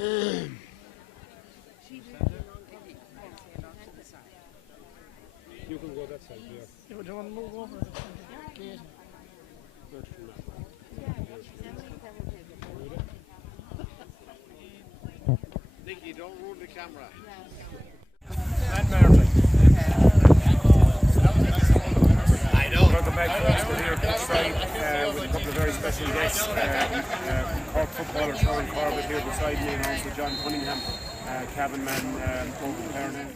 You can go that side, yeah. You don't want to move over. Nicky, don't ruin the camera. I know. Welcome back to us. We're here at Pitchside with a couple of very special guests. Cork footballer Sean Corbett here beside me, and also John Cunningham, cabin man over the Perrin.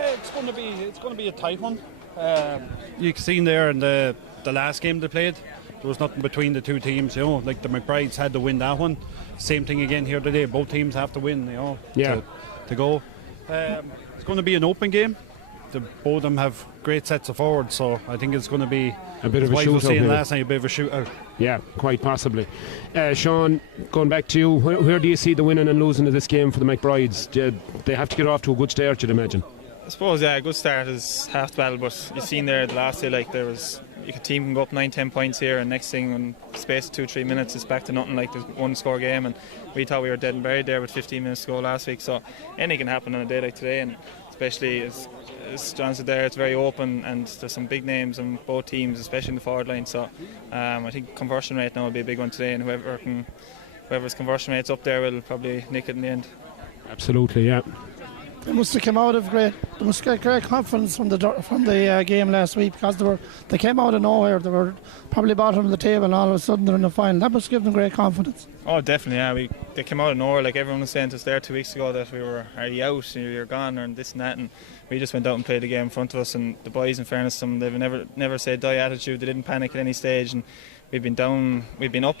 It's going to be a tight one. You can see there in the last game they played, there was nothing between the two teams. You know, like the McBrides had to win that one. Same thing again here today. Both teams have to win. You know, to go. It's going to be an open game. Both of them have great sets of forwards, so I think it's going to be a bit of a shootout. Last night, a bit of a shootout. Yeah, quite possibly. Sean, going back to you, where do you see the winning and losing of this game for the McBrides? They have to get off to a good start, you'd imagine. I suppose, yeah, a good start is half the battle, but you've seen there the last day, like a team can go up 9-10 points here, and next thing in the space of 2-3 minutes it's back to nothing, like there's one score game, and we thought we were dead and buried there with 15 minutes to go last week, so anything can happen on a day like today, and especially as John said there, it's very open and there's some big names on both teams, especially in the forward line, so I think conversion rate now will be a big one today, and whoever's conversion rate's up there will probably nick it in the end. Absolutely, yeah. They must have come out of great confidence from the game last week, because they came out of nowhere. They were probably bottom of the table, and all of a sudden they're in the final. That must give them great confidence. Oh, definitely, yeah. They came out of nowhere. Like everyone was saying to us there 2 weeks ago that we were already out, you're gone, and this and that, and we just went out and played the game in front of us. And the boys, in fairness, they've never said die attitude. They didn't panic at any stage, and we've been up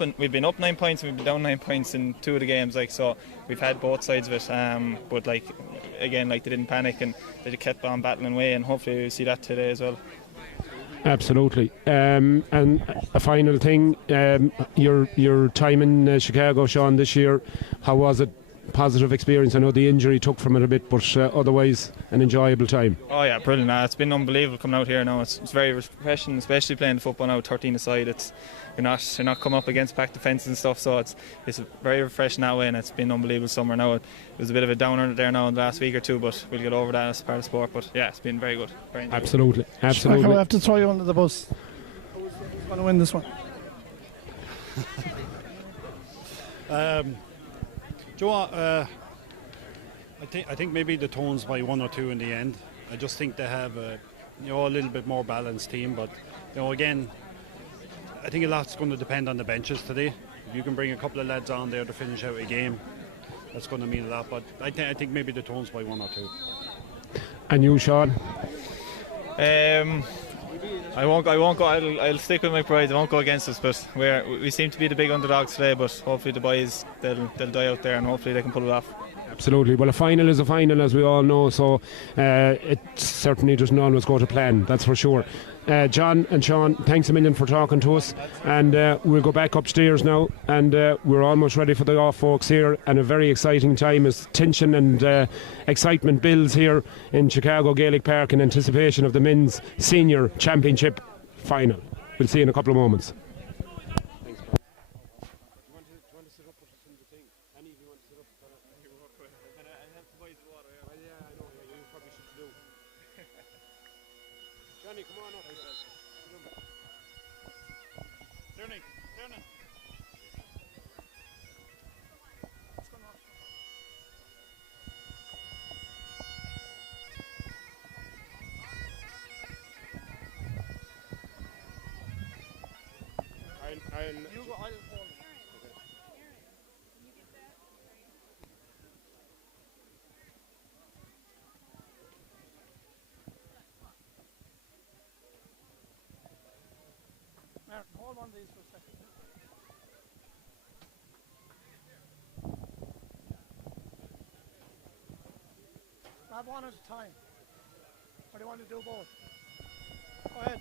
9 points, and we've been down 9 points in 2 of the games. Like, so we've had both sides of it. But like again, like they didn't panic and they just kept on battling away, and hopefully we'll see that today as well. Absolutely. And a final thing, your time in Chicago, Sean, this year, how was it? Positive experience. I know the injury took from it a bit, but otherwise an enjoyable time. Oh yeah, brilliant. It's been unbelievable coming out here now. It's very refreshing, especially playing football now 13 aside. You're not coming up against packed defences and stuff, so it's very refreshing that way, and it's been an unbelievable summer now. It was a bit of a downer there now in the last week or two, but we'll get over that as part of sport. But yeah, it's been very good. Very enjoyable. Absolutely. I have to throw you under the bus. Who's going to win this one? Joe, I think maybe the Tones by 1 or 2 in the end. I just think they have a little bit more balanced team, but again, I think a lot's going to depend on the benches today. If you can bring a couple of lads on there to finish out a game, that's going to mean a lot. But I think maybe the Tones by 1 or 2. And you, Sean? I won't go. I'll stick with my pride. I won't go against us, but we seem to be the big underdogs today. But hopefully the boys they'll die out there, and hopefully they can pull it off. Absolutely. Well, a final is a final, as we all know, so it certainly doesn't always go to plan, that's for sure. John and Sean, thanks a million for talking to us, and we'll go back upstairs now, and we're almost ready for the off folks here, and a very exciting time as tension and excitement builds here in Chicago Gaelic Park in anticipation of the men's senior championship final. We'll see you in a couple of moments. Johnny, come on up. Turning. You go, I'll hold it. Martin, hold one of these for a second. Grab one at a time. Or do you want to do both? Go ahead.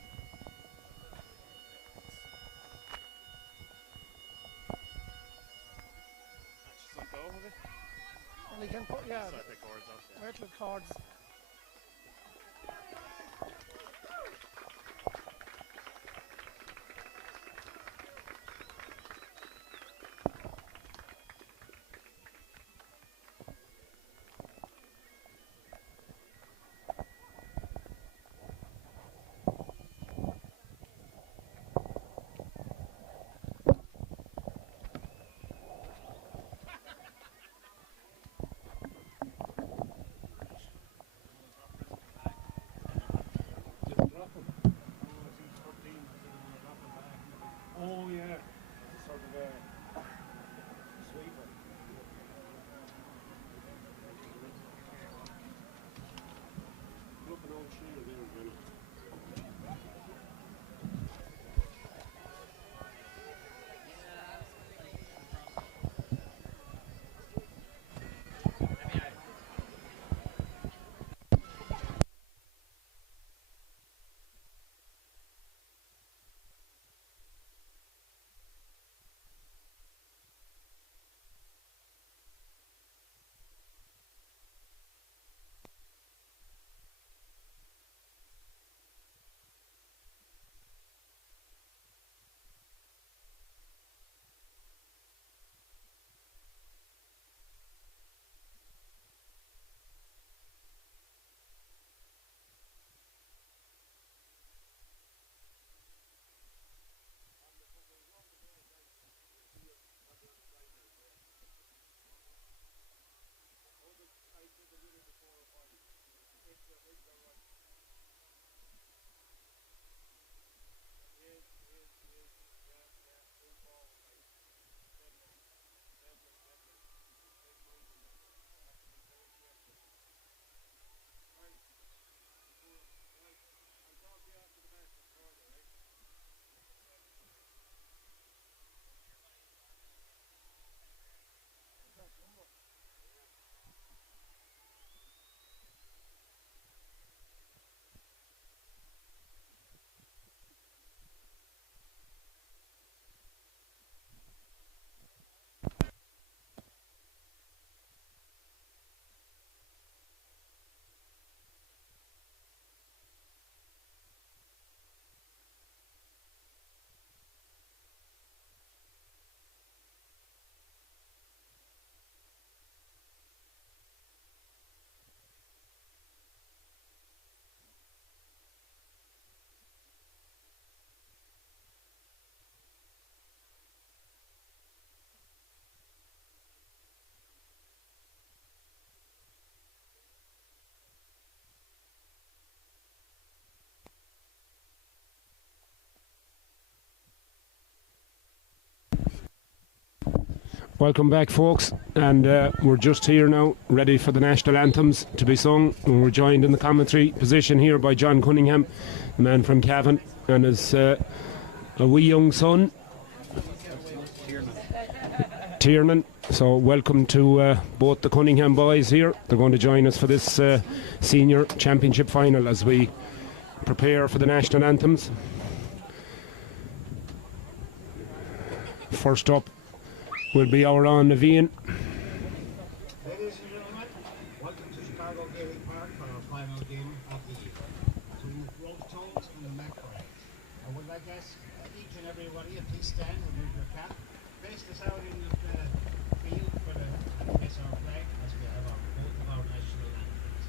And you can put, wait till the cords. Welcome back, folks, and we're just here now, ready for the national anthems to be sung. And we're joined in the commentary position here by John Cunningham, the man from Cavan, and his a wee young son, Tiernan. So welcome to both the Cunningham boys here. They're going to join us for this senior championship final as we prepare for the national anthems. First up will be our own Navean. Ladies and gentlemen, welcome to Chicago GAA Park for our final game of the year between the Grove Tones and the McBrides. I would like to ask each and everybody to please stand and move your cap. Face this out in the field for the kiss our flag as we have both of our national anthems.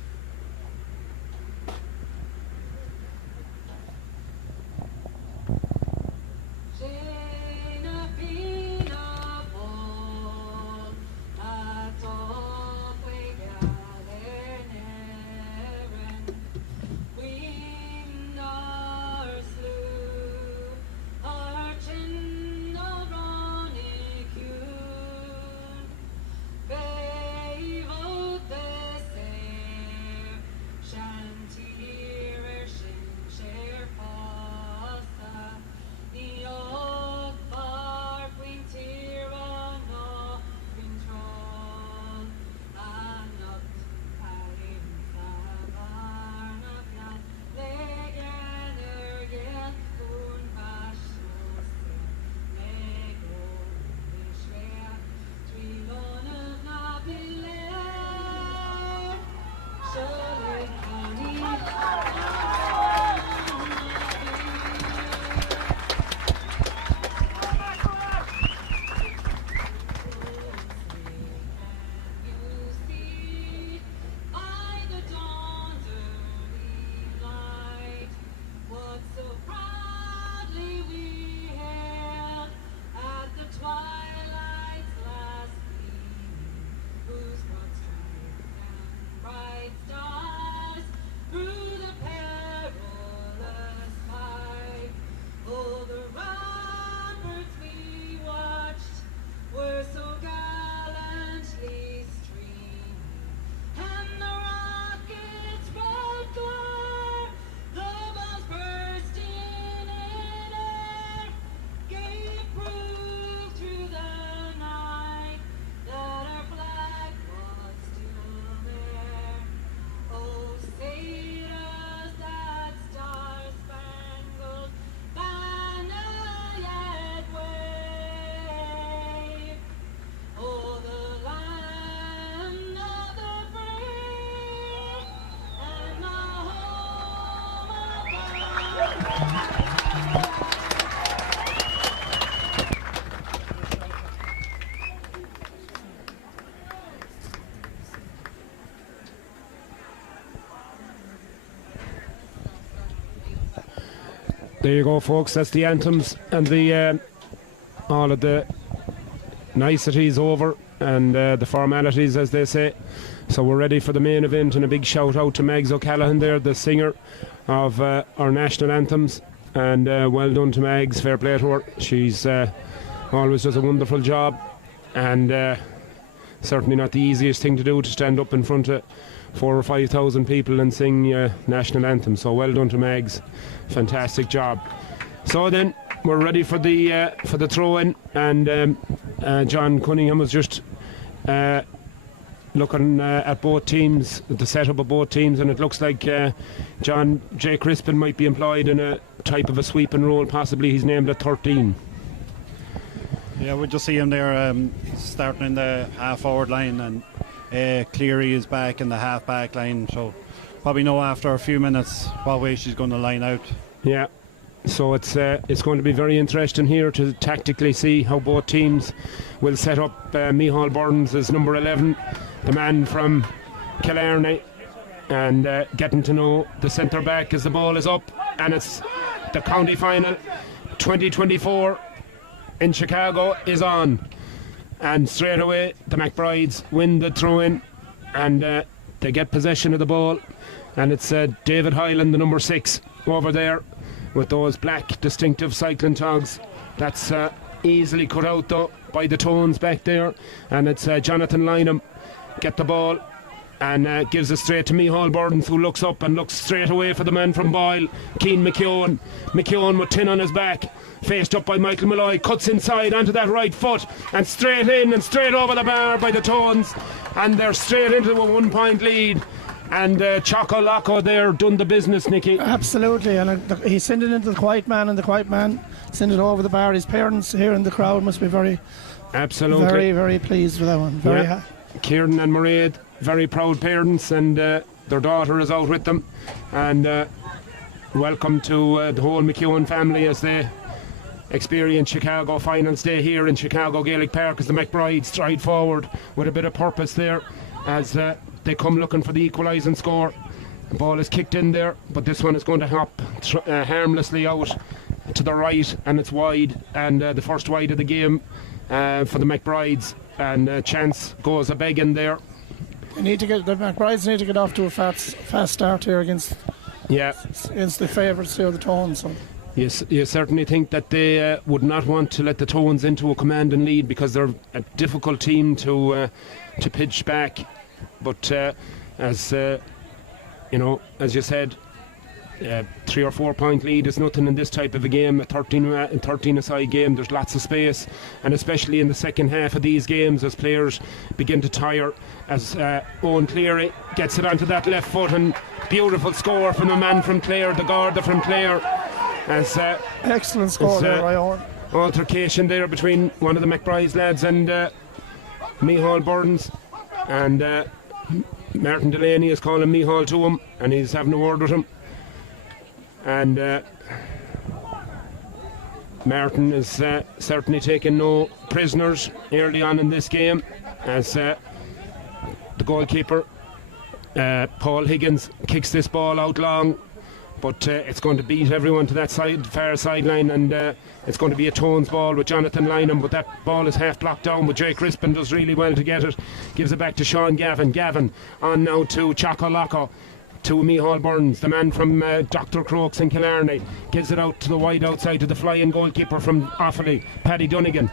There you go, folks. That's the anthems and the all of the niceties over and the formalities, as they say. So we're ready for the main event, and a big shout out to Megs O'Callaghan there, the singer of our national anthems. And well done to Megs, fair play to her. She's always does a wonderful job, and certainly not the easiest thing to do, to stand up in front of 4,000 or 5,000 people and sing national anthem. So well done to Megs, fantastic job. So then we're ready for the throw-in, and John Cunningham was just looking at both teams, the setup of both teams, and it looks like John J. Crispin might be employed in a type of a sweeping role. Possibly he's named at 13. Yeah, we just see him there starting in the half-forward line, and Cleary is back in the half-back line, so probably know after a few minutes what way she's going to line out. Yeah, so it's going to be very interesting here to tactically see how both teams will set up. Micheál Burns is number 11, the man from Killarney, and getting to know the centre back as the ball is up, and it's the county final 2024 in Chicago is on, and straight away the McBrides win the throw-in, and they get possession of the ball, and it's David Hyland, the number 6, over there with those black distinctive cycling togs. That's easily cut out though, by the Tones back there, and it's Jonathan Lynham get the ball and gives it straight to Micheál Burdens, who looks up and looks straight away for the man from Boyle, Cian McKeown. McKeown with 10 on his back, faced up by Michael Malloy, cuts inside onto that right foot and straight in and straight over the bar by the Tones, and they're straight into a 1 point lead. And Choco Loco there done the business, Nicky. Absolutely, and he sent it into the quiet man, and the quiet man sent it over the bar. His parents here in the crowd must be very very pleased with that one. Kieran and Mairead, very proud parents, and their daughter is out with them, and welcome to the whole McEwen family as they experience Chicago Finals Day here in Chicago Gaelic Park, as the McBrides stride forward with a bit of purpose there as they come looking for the equalising score. The ball is kicked in there, but this one is going to hop harmlessly out to the right, and it's wide, and the first wide of the game for the McBrides, and chance goes a begging there. The McBrides need to get off to a fast start here against the favourites here, the Tones. So. Yes, you certainly think that they would not want to let the Tones into a command and lead, because they're a difficult team to pitch back. But as you said, 3 or 4 point lead is nothing in this type of a game. A 13-a-side game, there's lots of space, and especially in the second half of these games as players begin to tire, as Owen Cleary gets it onto that left foot, and beautiful score from the man from Clare, the Garda from Clare. As excellent score there by Owen. Altercation there between one of the McBride's lads and Micheál Burdens, and Martin Delaney is calling Micheál to him, and he's having a word with him. And Martin is certainly taking no prisoners early on in this game, as the goalkeeper Paul Higgins kicks this ball out long, but it's going to beat everyone to that far sideline, and it's going to be a Tones ball with Jonathan Lynham, but that ball is half blocked down, but Jake Rispin does really well to get it, gives it back to Sean Gavin on now to Choco Loco, to Micheál Burns, the man from Dr. Crokes in Killarney, gives it out to the wide outside to the flying goalkeeper from Offaly, Paddy Dunnigan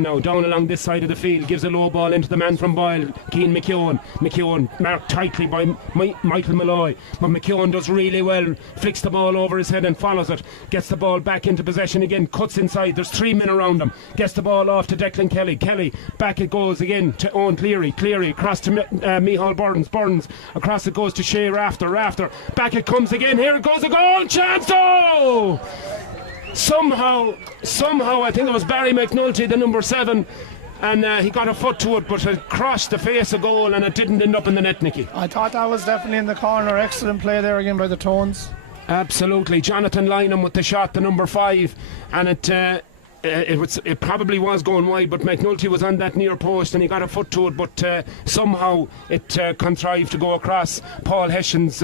now down along this side of the field, gives a low ball into the man from Boyle, Cian McKeown marked tightly by Michael Malloy, but McKeown does really well, flicks the ball over his head and follows it, gets the ball back into possession again, cuts inside, there's 3 men around him, gets the ball off to Declan Kelly, back it goes again to Owen Cleary across to Micheál Burns across it goes to Shea Rafter, back it comes again, here it goes, a goal chance. Oh! Somehow I think it was Barry McNulty, the number 7, and he got a foot to it, but it crossed the face of goal and it didn't end up in the net, Nicky. I thought that was definitely in the corner. Excellent play there again by the Tones. Absolutely. Jonathan Lynham with the shot, the number 5, and it probably was going wide, but McNulty was on that near post and he got a foot to it, but somehow it contrived to go across Paul Higgins'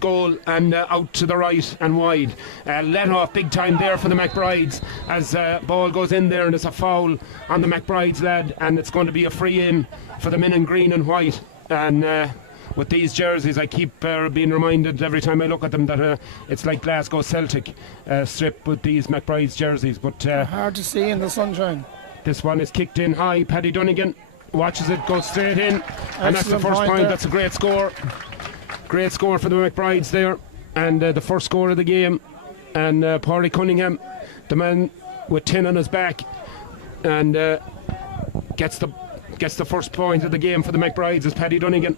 goal and out to the right and wide. Let off big time there for the McBrides, as ball goes in there and it's a foul on the McBrides lad, and it's going to be a free in for the men in green and white. And with these jerseys, I keep being reminded every time I look at them that it's like Glasgow Celtic strip with these McBride's jerseys, but hard to see in the sunshine. This one is kicked in high. Paddy Dunnigan watches it go straight in, and that's the first point. That's a great score for the McBrides there, and the first score of the game. And Pádraig Cunningham, the man with 10 on his back, and gets the first point of the game for the McBrides as Paddy Dunnigan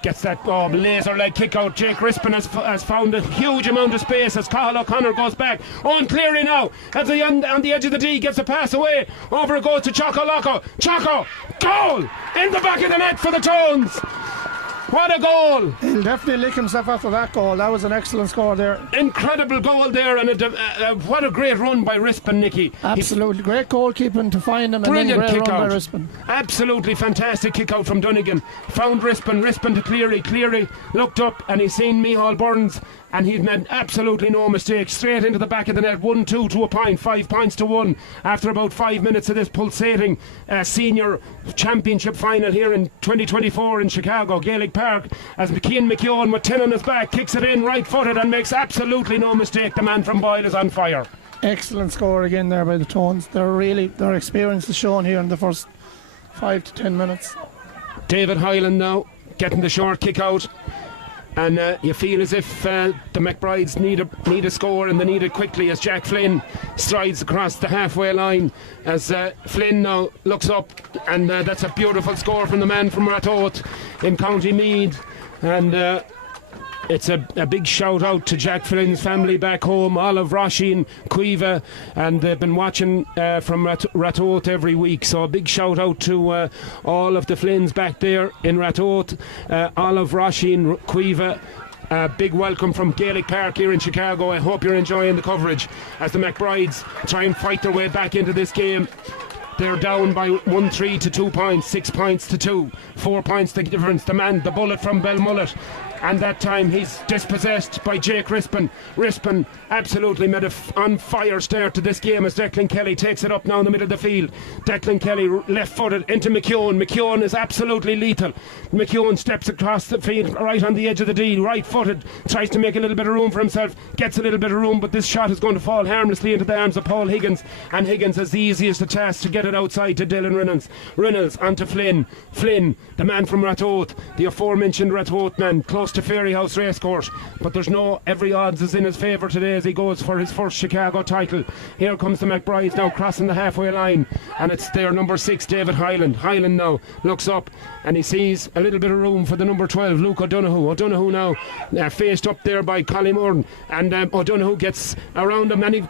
gets that laser leg kick out. Jake Rispin has found a huge amount of space as Cathal O'Connor goes back. Owen Cleary now on the edge of the D, gets a pass away, over it goes to Choco Loco. Goal in the back of the net for the Tones. What a goal! He'll definitely lick himself after that goal. That was an excellent score there. Incredible goal there, and what a great run by Rispin, Nicky. Absolutely, great goalkeeping to find him, brilliant, and then great kick run out by Rispin. Absolutely fantastic kick out from Dunnigan. Found Rispin to Cleary looked up and he's seen Micheál Burns, and he's made absolutely no mistake, straight into the back of the net. 1-2 to a point, 5 points to 1 after about 5 minutes of this pulsating senior championship final here in 2024 in Chicago Gaelic Park, as Cian McKeown with 10 on his back kicks it in right footed and makes absolutely no mistake. The man from Boyle is on fire. Excellent score again there by the Tones. Their experience is shown here in the first 5 to 10 minutes. David Hyland now getting the short kick out. And you feel as if the McBrides need a score, and they need it quickly, as Jack Flynn strides across the halfway line. As Flynn now looks up, and that's a beautiful score from the man from Ratoath in County Meath. And it's a big shout out to Jack Flynn's family back home, Olive, Roisin, Cueva, and they've been watching from Ratoath every week. So a big shout out to all of the Flynns back there in Ratoath, Olive, Roisin, Cueva. Big welcome from Gaelic Park here in Chicago. I hope you're enjoying the coverage as the McBrides try and fight their way back into this game. They're down by 1-3 to 2 points, 6 points to 2, 4 points the difference. The bullet from Belmullet, and that time he's dispossessed by Jake Rispin. Rispin absolutely made on fire start to this game as Declan Kelly takes it up now in the middle of the field. Declan Kelly left footed into McKeown. McKeown is absolutely lethal. McKeown steps across the field right on the edge of the D, right footed, tries to make a little bit of room for himself, gets a little bit of room, but this shot is going to fall harmlessly into the arms of Paul Higgins, and Higgins has the easiest of tasks to get it outside to Dylan Reynolds onto Flynn, the man from Ratoath, the aforementioned Ratoath man, close to Fairyhouse Racecourse, but there's every odds is in his favour today as he goes for his first Chicago title. Here comes the McBrides now crossing the halfway line, and it's their number 6, David Hyland. Hyland now looks up and he sees a little bit of room for the number 12, Luke O'Donoghue. O'Donoghue now faced up there by Colin Moran, and O'Donoghue gets around him and he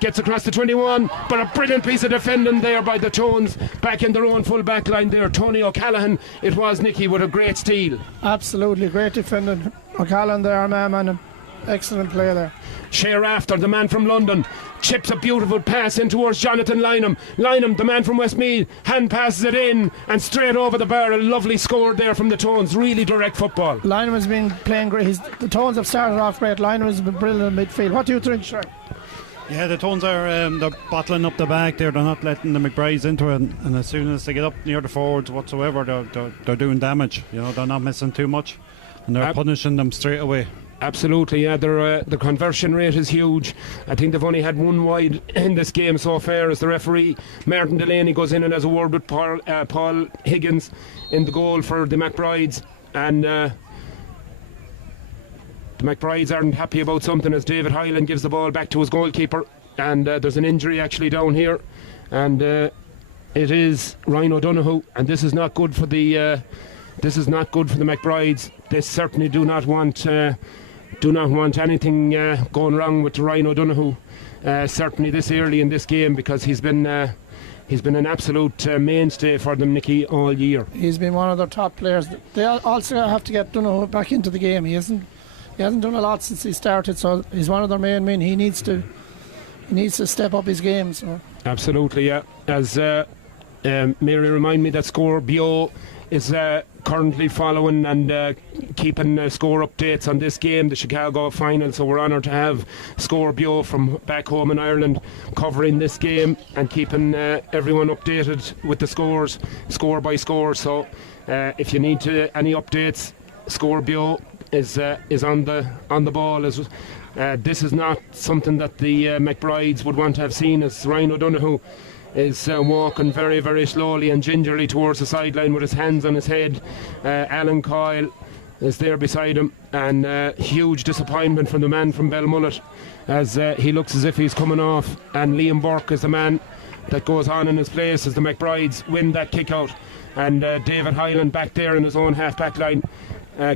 gets across the 21, but a brilliant piece of defending there by the Tones back in their own full back line there. Tony O'Callaghan it was, Nicky, with a great steal. Absolutely great defending. O'Callaghan there, man, excellent play there. Share After, the man from London, chips a beautiful pass in towards Jonathan Lynham. Lynham, the man from Westmeath, hand passes it in and straight over the bar. A lovely score there from the Tones. Really direct football. Lynham has been playing great. The Tones have started off great. Lynham has been brilliant in midfield. What do you think, Shay? Yeah, the Tones are they're bottling up the back there. They're not letting the McBrides into it, and as soon as they get up near the forwards whatsoever, they're doing damage. You know, they're not missing too much, and they're punishing them straight away. Absolutely, yeah. Their conversion rate is huge. I think they've only had one wide in this game so far, as the referee Martin Delaney goes in and has a word with Paul Higgins in the goal for the McBrides, and the McBrides aren't happy about something as David Hyland gives the ball back to his goalkeeper, and there's an injury actually down here, and it is Ryan O'Donoghue, and this is not good for the McBrides. They certainly do not want anything going wrong with Ryan O'Donoghue, certainly this early in this game, because he's been an absolute mainstay for them, Nicky, all year. He's been one of their top players. They also have to get Donoghue back into the game. He hasn't done a lot since he started, so he's one of their main men. He needs to step up his game. So. Absolutely, yeah. As Mary remind me that Score Bio is currently following and keeping score updates on this game, the Chicago final, so we're honoured to have Score Bio from back home in Ireland covering this game and keeping everyone updated with the scores, score by score. So if you need any updates, Score Bio is on the ball. This is not something that the McBrides would want to have seen, as Ryan O'Donoghue is walking very, very slowly and gingerly towards the sideline with his hands on his head. Alan Coyle is there beside him, and huge disappointment from the man from Belmullet, as he looks as if he's coming off, and Liam Burke is the man that goes on in his place as the McBrides win that kick out, and David Hyland back there in his own half back line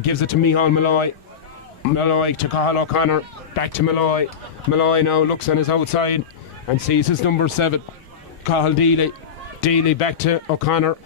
gives it to Micheál Malloy to Cathal O'Connor, back to Malloy now looks on his outside and sees his number 7, Cathal Deely back to O'Connor,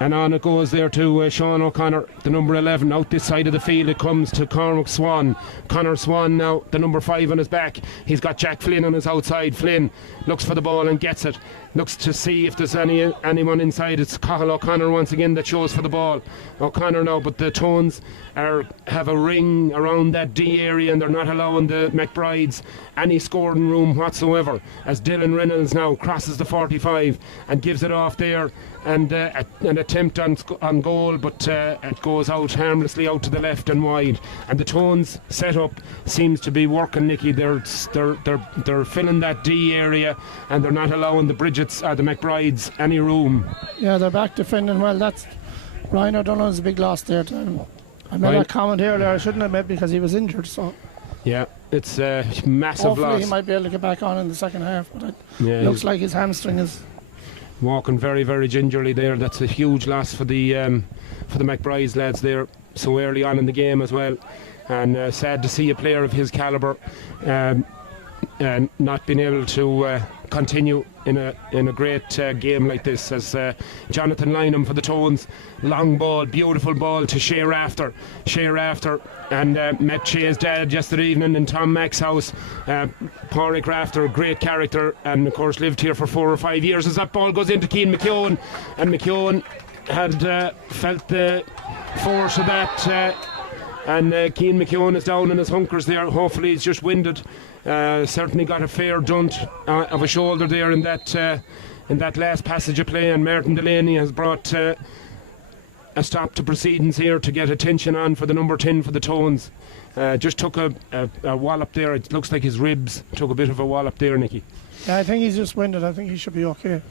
and on it goes there to Sean O'Connor, the number 11. Out this side of the field it comes to Cormac Swan. Connor Swan now, the number 5 on his back. He's got Jack Flynn on his outside. Flynn looks for the ball and gets it. looks to see if there's anyone inside. It's Cathal O'Connor once again that shows for the ball. O'Connor now, but the Tones have a ring around that D area, and they're not allowing the McBrides any scoring room whatsoever, as Dylan Reynolds now crosses the 45 and gives it off there, and an attempt on goal, but it goes out harmlessly out to the left and wide. And the Tones setup seems to be working, Nicky. They're filling that D area, and they're not allowing the Bridgets or the McBrides any room. Yeah, they're back defending well. That's Ryan O'Donnell's a big loss there. I made a comment earlier I shouldn't have made because he was injured, so yeah, it's a massive hopefully loss. he might be able to get back on in the second half, but it looks like his hamstring is walking very, very gingerly there. That's a huge loss for the McBrides lads there so early on in the game as well, and sad to see a player of his calibre not being able to continue in a great game like this. As Jonathan Lynham for the Tones, long ball, beautiful ball to Shea Rafter, and met Shea's dad yesterday evening in Tom Mack's house. Pádraig Rafter, a great character, and of course lived here for 4 or 5 years. As that ball goes into Cian McKeown, and McKeown had felt the force of that, and Cian McKeown is down in his hunkers there. Hopefully he's just winded. Certainly got a fair dunt of a shoulder there in that last passage of play, and Martin Delaney has brought a stop to proceedings here to get attention on for the number 10 for the Tones. Just took a wallop there. It looks like his ribs took a bit of a wallop there, Nicky. Yeah, I think he's just winded. I think he should be okay.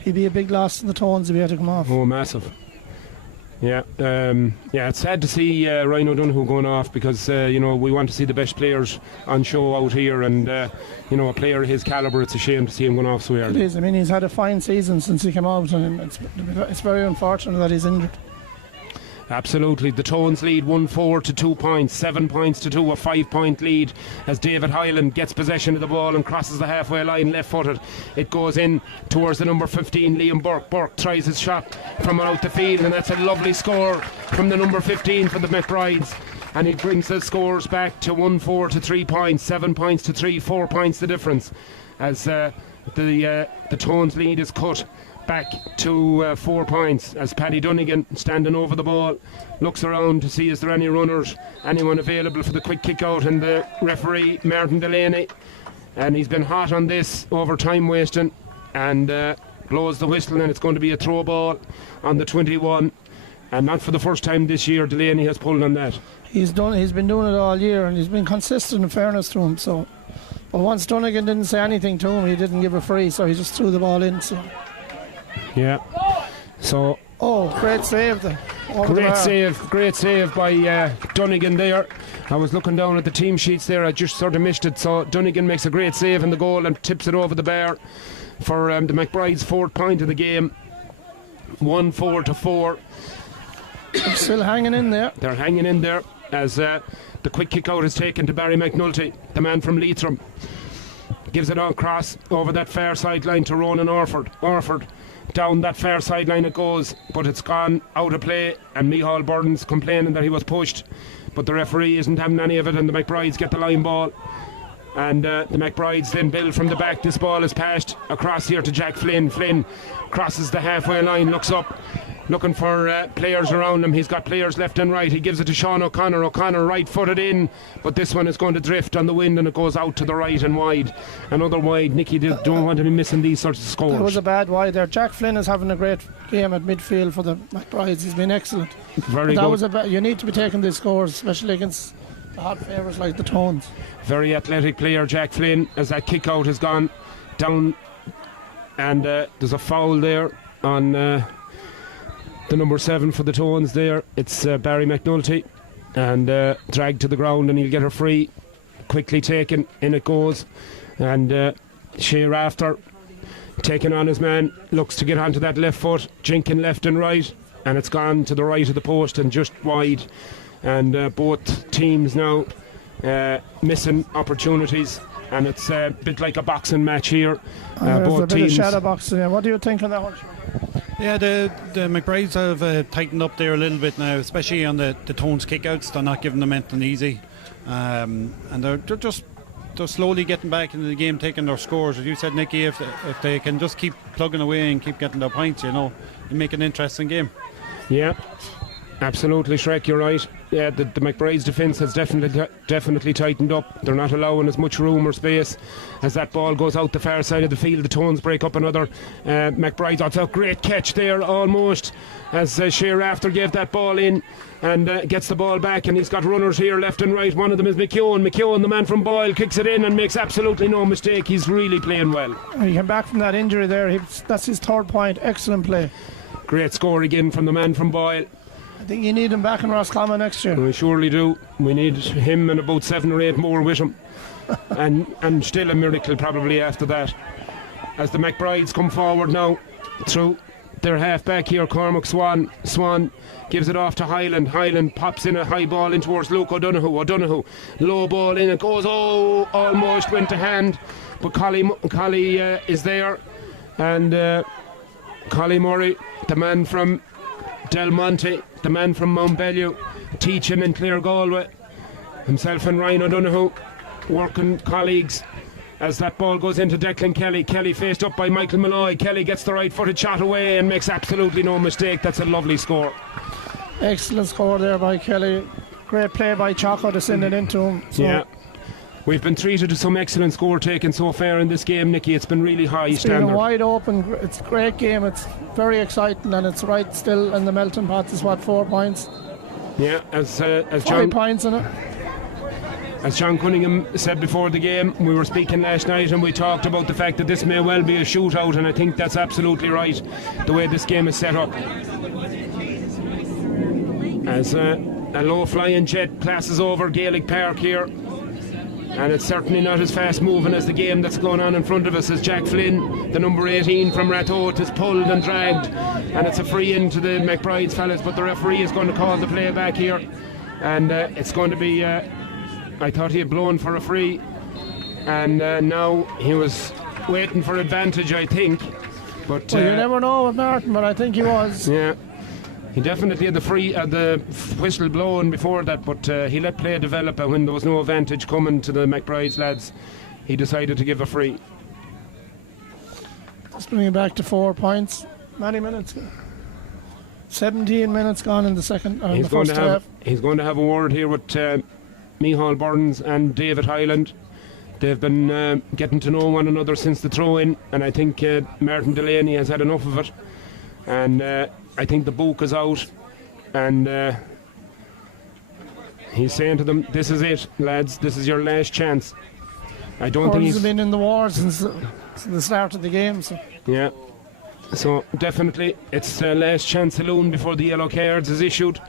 He'd be a big loss to the Tones if he had to come off. Oh, massive. Yeah, it's sad to see Ryan O'Donoghue going off, because we want to see the best players on show out here, and a player of his calibre, it's a shame to see him going off so early. It is. I mean, he's had a fine season since he came out, and it's very unfortunate that he's injured. Absolutely. The Tones lead 1-4 to 2 points, 7 points to 2, a 5-point lead, as David Hyland gets possession of the ball and crosses the halfway line left footed. It goes in towards the number 15, Liam Burke. Burke tries his shot from out the field, and that's a lovely score from the number 15 for the McBrides, and he brings the scores back to 1-4 to 3 points, 7 points to 3, 4 points the difference, as the Tones lead is cut back to 4 points, as Paddy Dunnigan, standing over the ball, looks around to see is there any runners, anyone available for the quick kick out, and the referee Martin Delaney, and he's been hot on this over time wasting, and blows the whistle, and it's going to be a throw ball on the 21, and not for the first time this year Delaney has pulled on that. He's been doing it all year, and he's been consistent, in fairness to him. So, but once Dunnigan didn't say anything to him, he didn't give a free, so he just threw the ball in. So yeah. So. Oh, great save there. Great save by Dunnigan there. I was looking down at the team sheets there, I just sort of missed it. So Dunnigan makes a great save in the goal and tips it over the bar for the McBride's 4th point of the game. 1-4 to 4. They're still hanging in there. They're hanging in there, as the quick kick out is taken to Barry McNulty, the man from Leitrim. Gives it on cross over that far sideline to Ronan Orford. Down that far sideline it goes, but it's gone out of play, and Micheál Burden's complaining that he was pushed, but the referee isn't having any of it, and the McBrides get the line ball, and the McBrides then build from the back. This ball is passed across here to Jack Flynn. Flynn crosses the halfway line, looks up, looking for players around him. He's got players left and right. He gives it to Sean O'Connor. O'Connor right footed in, but this one is going to drift on the wind, and it goes out to the right and wide. Another wide. Nicky, don't want to be missing these sorts of scores. That was a bad wide there. Jack Flynn is having a great game at midfield for the McBrides. He's been excellent. Very good. You need to be taking these scores, especially against the hot favourites like the Tones. Very athletic player, Jack Flynn, as that kick out has gone down, and there's a foul there on the number 7 for the Tones there. It's Barry McNulty, and dragged to the ground, and he'll get her free. Quickly taken, in it goes, and Shea Rafter taking on his man, looks to get onto that left foot, jinking left and right, and it's gone to the right of the post and just wide, and both teams now missing opportunities, and it's a bit like a boxing match here. Both teams. Shadow boxing. Yeah. What do you think on that one? Yeah, the McBrides have tightened up there a little bit now, especially on the Tones kickouts. They're not giving them anything easy, and they're just they're slowly getting back into the game, taking their scores. As you said, Nicky, if they can just keep plugging away and keep getting their points, you make an interesting game. Yeah, absolutely, Shrek, you're right. Yeah, the McBride's defence has definitely tightened up. They're not allowing as much room or space. As that ball goes out the far side of the field, the Tones break up another. McBride, that's a great catch there almost, as Shearer after gave that ball in and gets the ball back, and he's got runners here left and right. One of them is McKeown, the man from Boyle, kicks it in and makes absolutely no mistake. He's really playing well. He came back from that injury there. That's his third point. Excellent play. Great score again from the man from Boyle. I think you need him back in Roscommon next year. We surely do. We need him and about 7 or 8 more with him. and still a miracle probably after that. As the McBrides come forward now through their half back here, Cormac Swan gives it off to Hyland pops in a high ball in towards Luke O'Donoghue, low ball in, it goes, almost went to hand, but Collie is there, and Collie Murray, the man from Del Monte, the man from Mount Bellew, teaching in Clare Galway, himself and Ryan O'Donoghue working colleagues. As that ball goes into Declan Kelly faced up by Michael Malloy. Kelly gets the right footed shot away and makes absolutely no mistake. That's a lovely score. Excellent score there by Kelly. Great play by Choco to send it into him. So yeah, we've been treated to some excellent score taking so far in this game, Nicky. It's been really high standard. It's been wide open. It's a great game. It's very exciting, and it's right still in the melting pot. It's 4 points. Yeah, as 5 John, points in it. as John Cunningham said before the game, we were speaking last night and we talked about the fact that this may well be a shootout, and I think that's absolutely right, the way this game is set up. As a low flying jet passes over Gaelic Park here, and it's certainly not as fast moving as the game that's going on in front of us, as Jack Flynn, the number 18 from Rathote, is pulled and dragged, and it's a free into the McBride's fellas, but the referee is going to call the play back here, and it's going to be I thought he had blown for a free, and now he was waiting for advantage, I think, but well, you never know with Martin, but I think he was. Yeah, he definitely had the whistle blown before that, but he let play develop, and when there was no advantage coming to the McBride's lads, he decided to give a free. Let's bring it back to 4 points. Many minutes? 17 minutes gone in the second. He's going to have a word here with Micheál Burns and David Hyland. They've been getting to know one another since the throw-in, and I think Martin Delaney has had enough of it, and I think the book is out, and he's saying to them, this is it, lads, this is your last chance. I don't think he's been in the war since the start of the game, so yeah, so definitely it's last chance saloon before the yellow cards is issued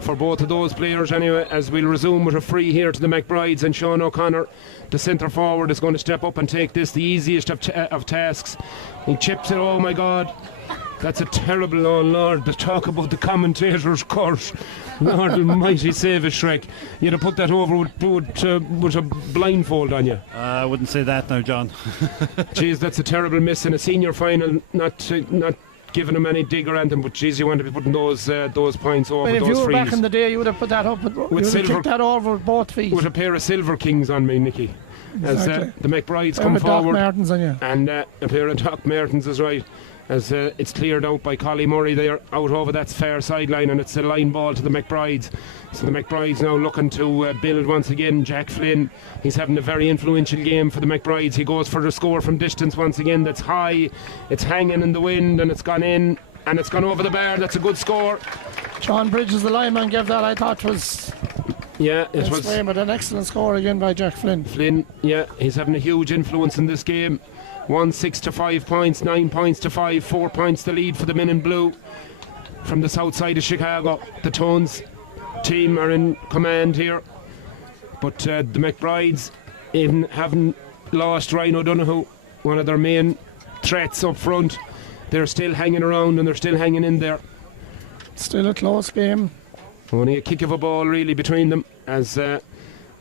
for both of those players anyway, as we'll resume with a free here to the McBrides, and Sean O'Connor, the centre forward, is going to step up and take this, the easiest of tasks. He chips it, oh my God, that's a terrible, oh Lord, the talk about the commentator's curse. Lord almighty save us, Shrek. You'd have put that over with a blindfold on you. I wouldn't say that now, John. Jeez, that's a terrible miss in a senior final, not giving him any dig or anything, but geez, you want to be putting those points over those frees. If you were back in the day, you would have put that up, you would have kicked that over with both feet. With a pair of silver kings on me, Nicky. Exactly. As the McBrides come forward. Doc Martens on you. And a pair of Doc Martens is right. As it's cleared out by Collie Murray there, out over that far sideline, and it's a line ball to the McBrides. So the McBrides now looking to build once again. Jack Flynn, he's having a very influential game for the McBrides. He goes for the score from distance once again. That's high, it's hanging in the wind, and it's gone in, and it's gone over the bar. That's a good score. Sean Bridges, the lineman, gave that, I thought was... Yeah, it was. But an excellent score again by Jack Flynn. Yeah, he's having a huge influence in this game. 1-6 to 5 points, 9 points to 5, 4 points to lead for the men in blue from the south side of Chicago. The Tones team are in command here, but the McBrides, even having lost Ryan O'Donoghue, one of their main threats up front, they're still hanging around and they're still hanging in there. Still a close game. Only a kick of a ball really between them, as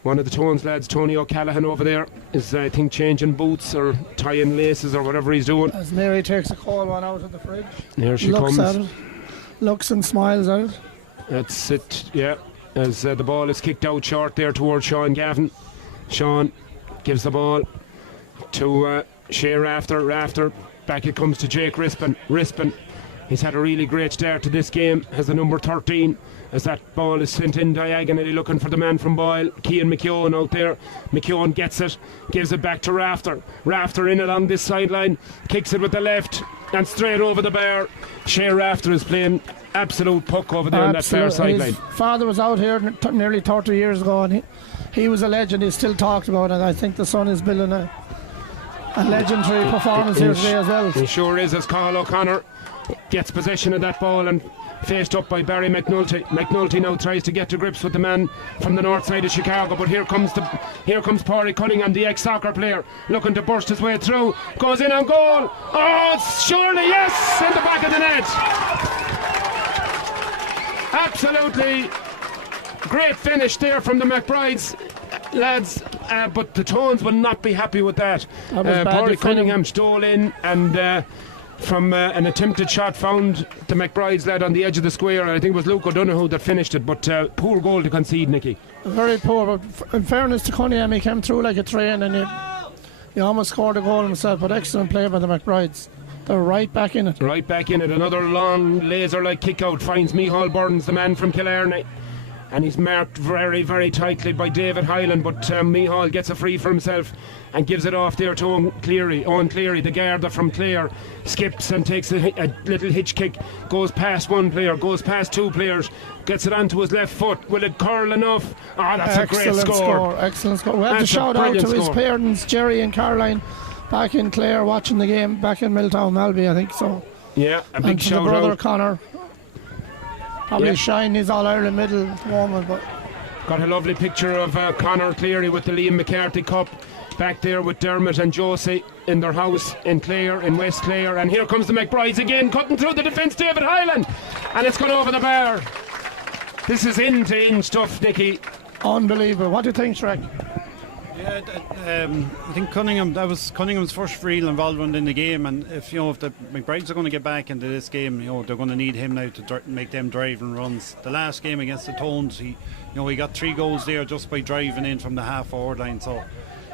one of the Tones lads, Tony O'Callaghan over there, is I think changing boots or tying laces or whatever he's doing. As Mary takes a cold one out of the fridge. Here she looks comes. At it, looks and smiles at it. That's it, yeah. As the ball is kicked out short there towards Sean Gavin. Sean gives the ball to Shea Rafter. Back it comes to Jake Rispin. He's had a really great start to this game. Has the number 13 as that ball is sent in diagonally, looking for the man from Boyle. Cian McKeown out there. McKeown gets it, gives it back to Rafter. Rafter in along this sideline, kicks it with the left and straight over the bar. Shea Rafter is playing absolute puck over there on that far sideline. His father was out here nearly 30 years ago, and he was a legend. He's still talked about, and I think the son is building a legendary performance here today as well. He sure is, as Cathal O'Connor gets possession of that ball and faced up by Barry McNulty. McNulty now tries to get to grips with the man from the north side of Chicago, but here comes Pádraig Cunningham, the ex-soccer player, looking to burst his way through. Goes in on goal. Oh, surely, yes, in the back of the net. Absolutely great finish there from the McBrides lads, but the Tones will not be happy with that. Pádraig Cunningham stole in and from an attempted shot found the McBride's lad on the edge of the square, and I think it was Luke O'Donoghue that finished it, but poor goal to concede, Nicky. Very poor, but in fairness to Cunningham, he came through like a train and he almost scored a goal himself, but excellent play by the McBrides. They're right back in it. Right back in it. Another long laser-like kick out finds Micheál Burns, the man from Killarney, and he's marked very, very tightly by David Hyland, but Micheál gets a free for himself and gives it off there to Owen Cleary, the Garda from Clare, skips and takes a little hitch kick, goes past one player, goes past two players, gets it onto his left foot. Will it curl enough? That's excellent a great score. Excellent score. We have to shout out to his parents, Jerry and Caroline, back in Clare watching the game, back in Milltown, Malby, I think so. Yeah, a big shout out. And to the brother Connor. Probably shine his All-Ireland medal at the moment, but got a lovely picture of Conor Cleary with the Liam McCarthy Cup back there with Dermot and Josie in their house in Clare, in West Clare. And here comes the McBrides again, cutting through the defence, David Hyland, and it's gone over the bar. This is in stuff, Nicky. Unbelievable. What do you think, Shrek? Yeah, I think that was Cunningham's first real involvement in the game, and if the McBrides are going to get back into this game, they're going to need him now to make them driving runs. The last game against the Tones, he got 3 goals there just by driving in from the half-forward line. So you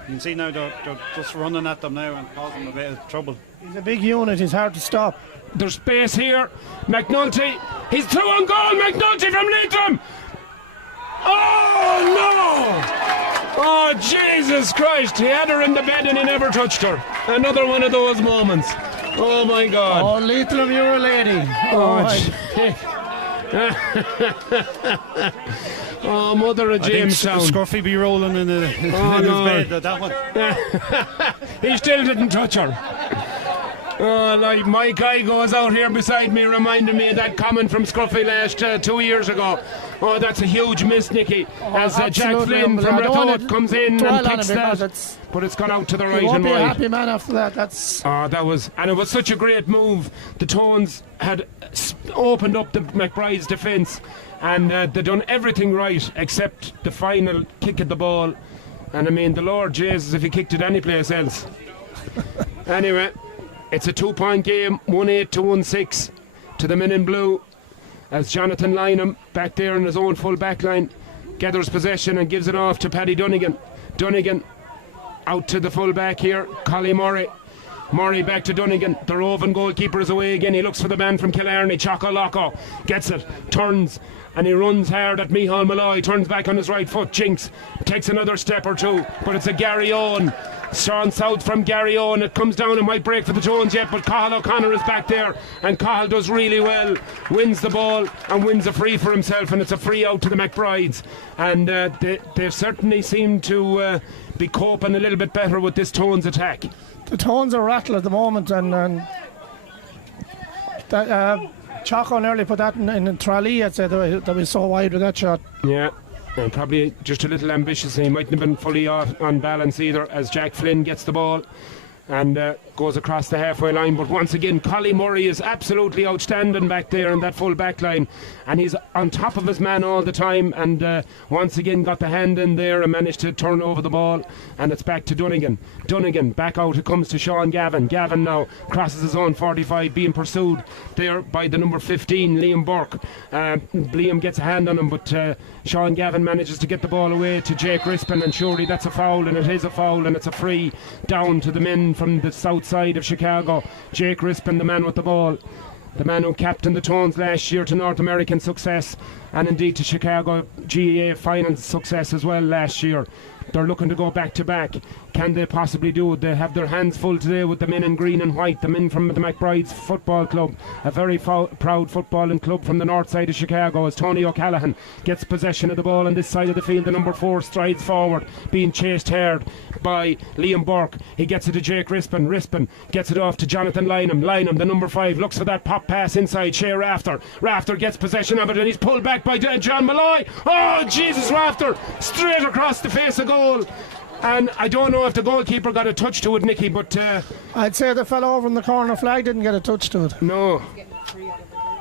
can see now they're just running at them now and causing them a bit of trouble. He's a big unit. He's hard to stop. There's space here. McNulty, he's through on goal. McNulty from Leitrim. Oh no! Oh, Jesus Christ, he had her in the bed and he never touched her. Another one of those moments. Oh, my God. Oh, Leitrim, you're a lady. Oh, mother of Jamestown. Scruffy be rolling in his bed at that one. He still didn't touch her. Oh, like my guy goes out here beside me, reminding me of that comment from Scruffy last 2 years ago. Oh, that's a huge miss, Nicky. As Jack Flynn from Rathod comes in and picks that, but it's gone out to the right and won't be wide. A happy man after that. And it was such a great move. The Tones had opened up the McBride's defence, and they done everything right except the final kick at the ball. And I mean, the Lord Jesus, if he kicked it any place else. Anyway. It's a 2-point game, 1-8 to 1-6 to the men in blue, as Jonathan Lynham, back there in his own full back line, gathers possession and gives it off to Paddy Dunnigan. Dunnigan out to the full back here, Collie Murray. Murray back to Dunnigan. The roving goalkeeper is away again. He looks for the man from Killarney, Choco Loco. Gets it, turns, and he runs hard at Micheál Malloy. Turns back on his right foot. Jinx takes another step or two, but it's a Gary Owen. Sean South from Gary Owen. It comes down and might break for the Jones yet, but Cathal O'Connor is back there, and Cathal does really well. Wins the ball and wins a free for himself, and it's a free out to the McBrides. And they certainly seem to be coping a little bit better with this Tones attack. The Tones are rattled at the moment, and Choco nearly put that in Tralee. I'd say that was so wide with that shot. Yeah. And probably just a little ambitious, and he mightn't have been fully on balance either, as Jack Flynn gets the ball and goes across the halfway line. But once again, Collie Murray is absolutely outstanding back there in that full back line, and he's on top of his man all the time, and once again got the hand in there and managed to turn over the ball, and it's back to Dunnigan. Dunnigan back out, it comes to Sean Gavin. Gavin now crosses his own 45, being pursued there by the number 15, Liam Burke. Liam gets a hand on him, but Sean Gavin manages to get the ball away to Jake Rispin, and surely that's a foul, and it is a foul, and it's a free down to the men from the south side of Chicago. Jake Rispin, the man with the ball, the man who captained the Tones last year to North American success, and indeed to Chicago GAA final success as well last year. They're looking to go back to back. Can they possibly do it? They have their hands full today with the men in green and white, the men from the McBride's Football Club, a very proud footballing club from the north side of Chicago, as Tony O'Callaghan gets possession of the ball on this side of the field. The number 4 strides forward, being chased hard by Liam Burke. He gets it to Jake Rispin. Rispin gets it off to Jonathan Lynham. Lynham, the number 5, looks for that pop pass inside. Shea Rafter. Rafter gets possession of it, and he's pulled back by John Malloy. Oh, Jesus, Rafter! Straight across the face of goal. And I don't know if the goalkeeper got a touch to it, Nicky, but I'd say the fellow over in the corner flag didn't get a touch to it. no.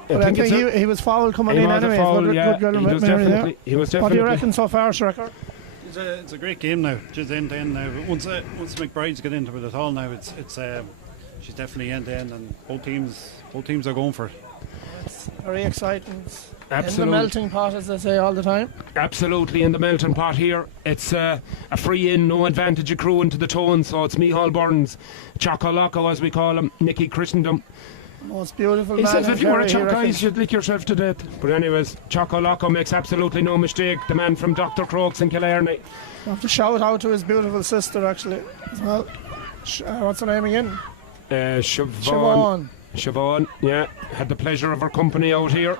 But I think he was foul coming in anyway. He was definitely. What do you reckon so far, Shrecker? It's a great game now, just end to end now. Once McBride's get into it at all now, it's she's definitely end to end, and both teams are going for it. It's very exciting. Absolutely. In the melting pot, as they say all the time. Absolutely, in the melting pot here. It's a free in, no advantage accruing to the Tones, so it's Micheál Burns, Choco Loco as we call him, Nicky Christendom. Most beautiful He man. says if you were a Choco, you'd lick yourself to death. But anyways, Choco Loco makes absolutely no mistake. The man from Dr. Crokes in Killarney. I have to shout out to his beautiful sister, actually, as well. What's her name again? Siobhan. Siobhan, yeah. Had the pleasure of her company out here.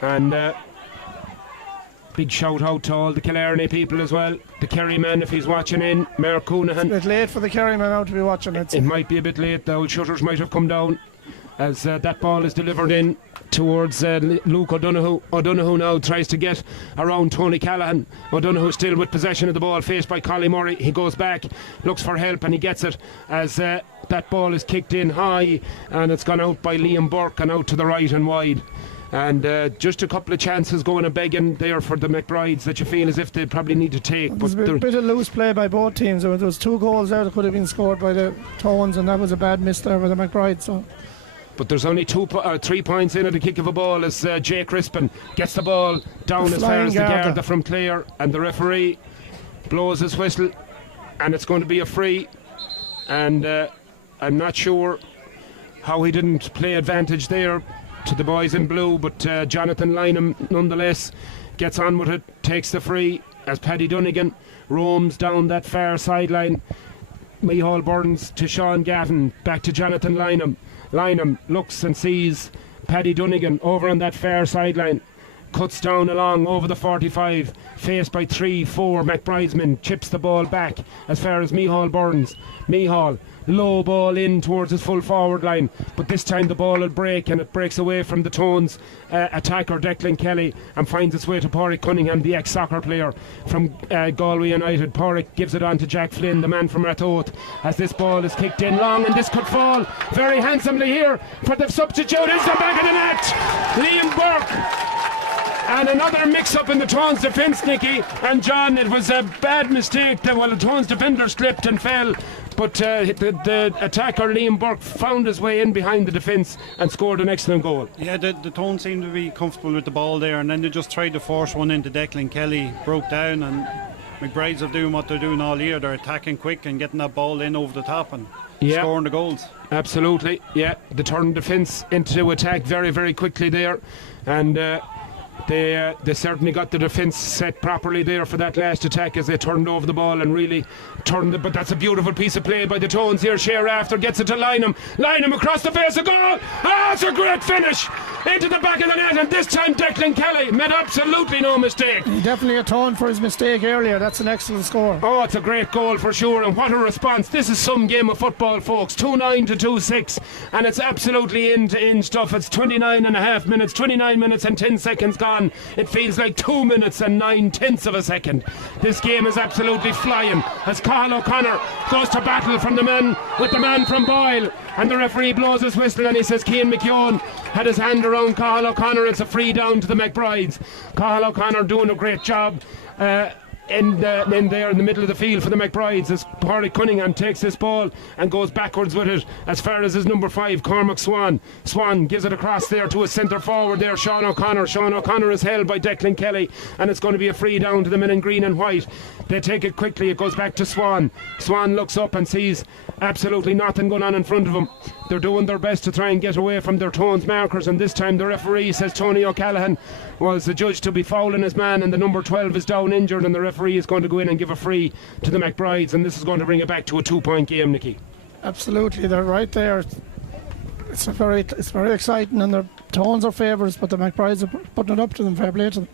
And big shout out to all the Killarney people as well. The Kerry man, if he's watching in, Mayor Coonahan. It's a bit late for the Kerry man out to be watching it. It might be a bit late. The old shutters might have come down as that ball is delivered in towards Luke O'Donoghue. O'Donoghue now tries to get around Tony Callaghan. O'Donoghue still with possession of the ball, faced by Collie Murray. He goes back, looks for help, and he gets it as that ball is kicked in high, and it's gone out by Liam Burke and out to the right and wide. And just a couple of chances going a begging there for the McBrides that you feel as if they probably need to take. There's a bit of loose play by both teams. There was 2 goals there that could have been scored by the Tones, and that was a bad miss there by the McBride. So. But there's only 3 points in at the kick of a ball as Jake Rispin gets the ball down as far as the Garda from Clare, and the referee blows his whistle, and it's going to be a free. And I'm not sure how he didn't play advantage there to the boys in blue, but Jonathan Lynham nonetheless gets on with it, takes the free as Paddy Dunnigan roams down that far sideline. Micheál Burns to Sean Gavin, back to Jonathan Lynham. Lynham looks and sees Paddy Dunnigan over on that far sideline, cuts down along over the 45, faced by 3-4 McBridesmen, chips the ball back as far as Micheál Burns. Micheál, low ball in towards his full forward line, but this time the ball will break, and it breaks away from the Tones attacker Declan Kelly and finds its way to Pádraig Cunningham, the ex-soccer player from Galway United. Pádraig gives it on to Jack Flynn, the man from Ratoath, as this ball is kicked in long, and this could fall very handsomely here for the substitute. Is the back of the net, Liam Burke. And another mix-up in the Tones defence, Nicky and John. It was a bad mistake. The Tones defender slipped and fell, but the attacker Liam Burke found his way in behind the defence and scored an excellent goal. Yeah, the Tones seemed to be comfortable with the ball there, and then they just tried to force one into Declan Kelly, broke down, and McBrides are doing what they're doing all year. They're attacking quick and getting that ball in over the top and scoring the goals. Absolutely, yeah. They turned defence into attack very, very quickly there, and they certainly got the defence set properly there for that last attack as they turned over the ball and really turned it. But that's a beautiful piece of play by the Tones here. Shea Rafter gets it to Lynham. Lynham across the face of goal. It's a great finish into the back of the net, and this time Declan Kelly made absolutely no mistake. He definitely atoned for his mistake earlier. That's an excellent score. Oh, it's a great goal for sure, and what a response. This is some game of football, folks. 2-9 to 2-6, and it's absolutely in-to-in stuff. It's 29 minutes and 10 seconds gone. It feels like 2 minutes and 9/10 of a second. This game is absolutely flying as Cathal O'Connor goes to battle from the man with the man from Boyle, and the referee blows his whistle and he says Cian McKeown had his hand around Cathal O'Connor. It's a free down to the McBrides. Cathal O'Connor doing a great job in there in the middle of the field for the McBrides as Pádraig Cunningham takes this ball and goes backwards with it as far as his number 5, Cormac Swan. Swan gives it across there to his centre forward there, Sean O'Connor. Sean O'Connor is held by Declan Kelly, and it's going to be a free down to the men in green and white. They take it quickly, it goes back to Swan. Swan looks up and sees absolutely nothing going on in front of him. They're doing their best to try and get away from their Tones markers, and this time the referee says Tony O'Callaghan was the judge to be fouling his man, and the number 12 is down injured, and the referee is going to go in and give a free to the McBrides, and this is going to bring it back to a 2-point game, Nicky. Absolutely, they're right there. It's very exciting, and their Tones are favourites, but the McBrides are putting it up to them. Fair play to them.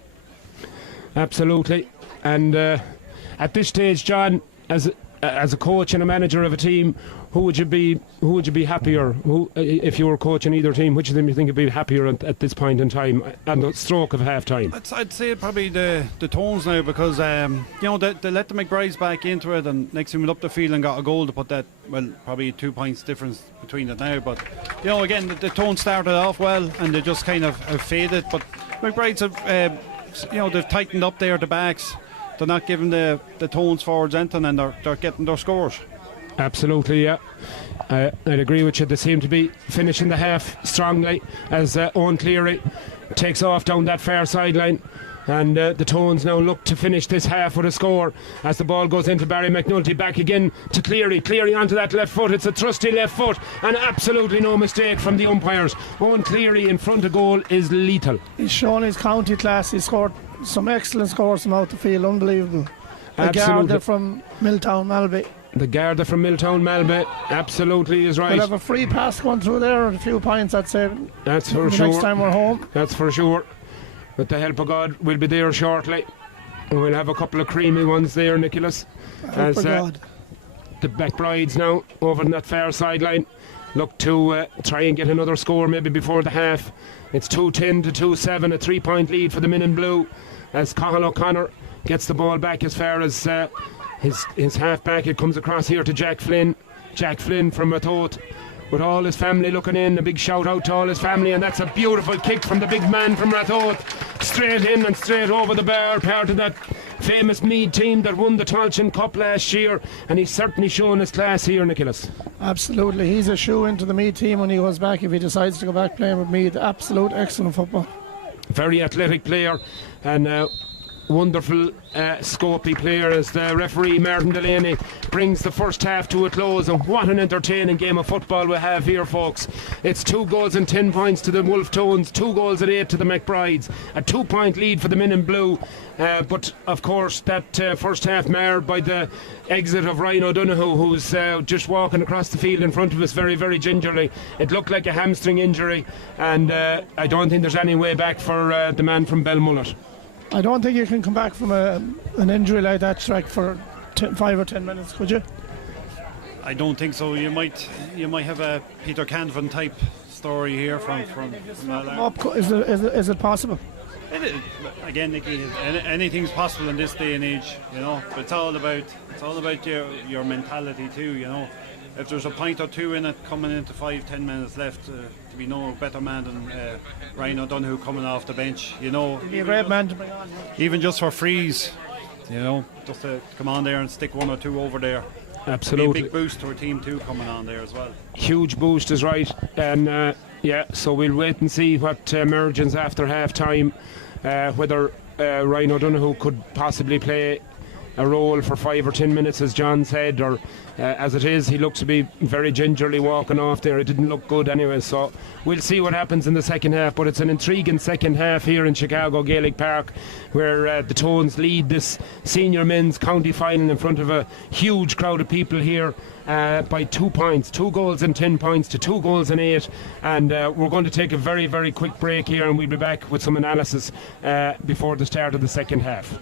Absolutely, and at this stage, John, as a coach and a manager of a team, who would you be happier? If you were coaching either team, which of them you think would be happier at this point in time, at the stroke of half time? I'd say probably the Tones now, because they let the McBrides back into it, and next time went up the field and got a goal to put that, well, probably 2 points difference between it now. But again, the Tones started off well and they just kind of have faded. But McBrides have they've tightened up there at the backs. They're not giving the Tones forwards anything, and they're getting their scores. Absolutely, yeah. I'd agree with you. They seem to be finishing the half strongly as Owen Cleary takes off down that far sideline. And the Tones now look to finish this half with a score as the ball goes into Barry McNulty. Back again to Cleary. Cleary onto that left foot. It's a trusty left foot, and absolutely no mistake from the umpires. Owen Cleary in front of goal is lethal. He's shown his county class. He scored some excellent scores from out the field. Unbelievable. The Absolutely. Garda from Milltown Malby. The Garda from Milltown Malby absolutely is right. We'll have a free pass going through there, a few points, I'd say. That's for the sure. Next time we're home. That's for sure. With the help of God, we'll be there shortly. And we'll have a couple of creamy ones there, Nicholas. Help of God. The McBrides now over on that far sideline look to try and get another score maybe before the half. It's 2-10 to 2-7, a 3-point lead for the men in blue as Cathal O'Connor gets the ball back as far as his half back. It comes across here to Jack Flynn. Jack Flynn from Ratoath with all his family looking in. A big shout out to all his family, and that's a beautiful kick from the big man from Ratoath. Straight in and straight over the bar, part of that famous Meath team that won the Tailteann Cup last year, and he's certainly shown his class here, Nicholas. Absolutely, he's a shoe into the Meath team when he goes back, if he decides to go back playing with Meath. Absolute excellent football. Very athletic player and wonderful scopy player as the referee Martin Delaney brings the first half to a close. And what an entertaining game of football we have here, folks. It's 2 goals and 10 points to the Wolf Tones, 2 goals and 8 to the McBrides, a 2-point lead for the men in blue, but of course that first half marred by the exit of Ryan O'Donoghue, who's just walking across the field in front of us very, very gingerly. It looked like a hamstring injury, and I don't think there's any way back for the man from Belmullet. I don't think you can come back from an injury like that, Shrek, for 5 or 10 minutes, could you? I don't think so. You might have a Peter Canvan type story here from Is it possible? Again, Nicky, anything's possible in this day and age, But it's all about your mentality too, If there's a point or two in it coming into 5-10 minutes left, to be no better man than Ryan O'Donoghue coming off the bench, He'd be a great man to bring on. Even just for frees, just to come on there and stick 1 or 2 over there. Absolutely. Be a big boost to our team too coming on there as well. Huge boost is right, and so we'll wait and see what emerges after half time, whether Ryan O'Donoghue could possibly play a role for 5 or 10 minutes, as John said, or as it is, he looks to be very gingerly walking off there. It didn't look good anyway, so we'll see what happens in the second half. But it's an intriguing second half here in Chicago Gaelic Park, where the Tones lead this senior men's county final in front of a huge crowd of people here by 2 points, 2 goals and 10 points to 2 goals and 8. And we're going to take a very, very quick break here, and we'll be back with some analysis before the start of the second half.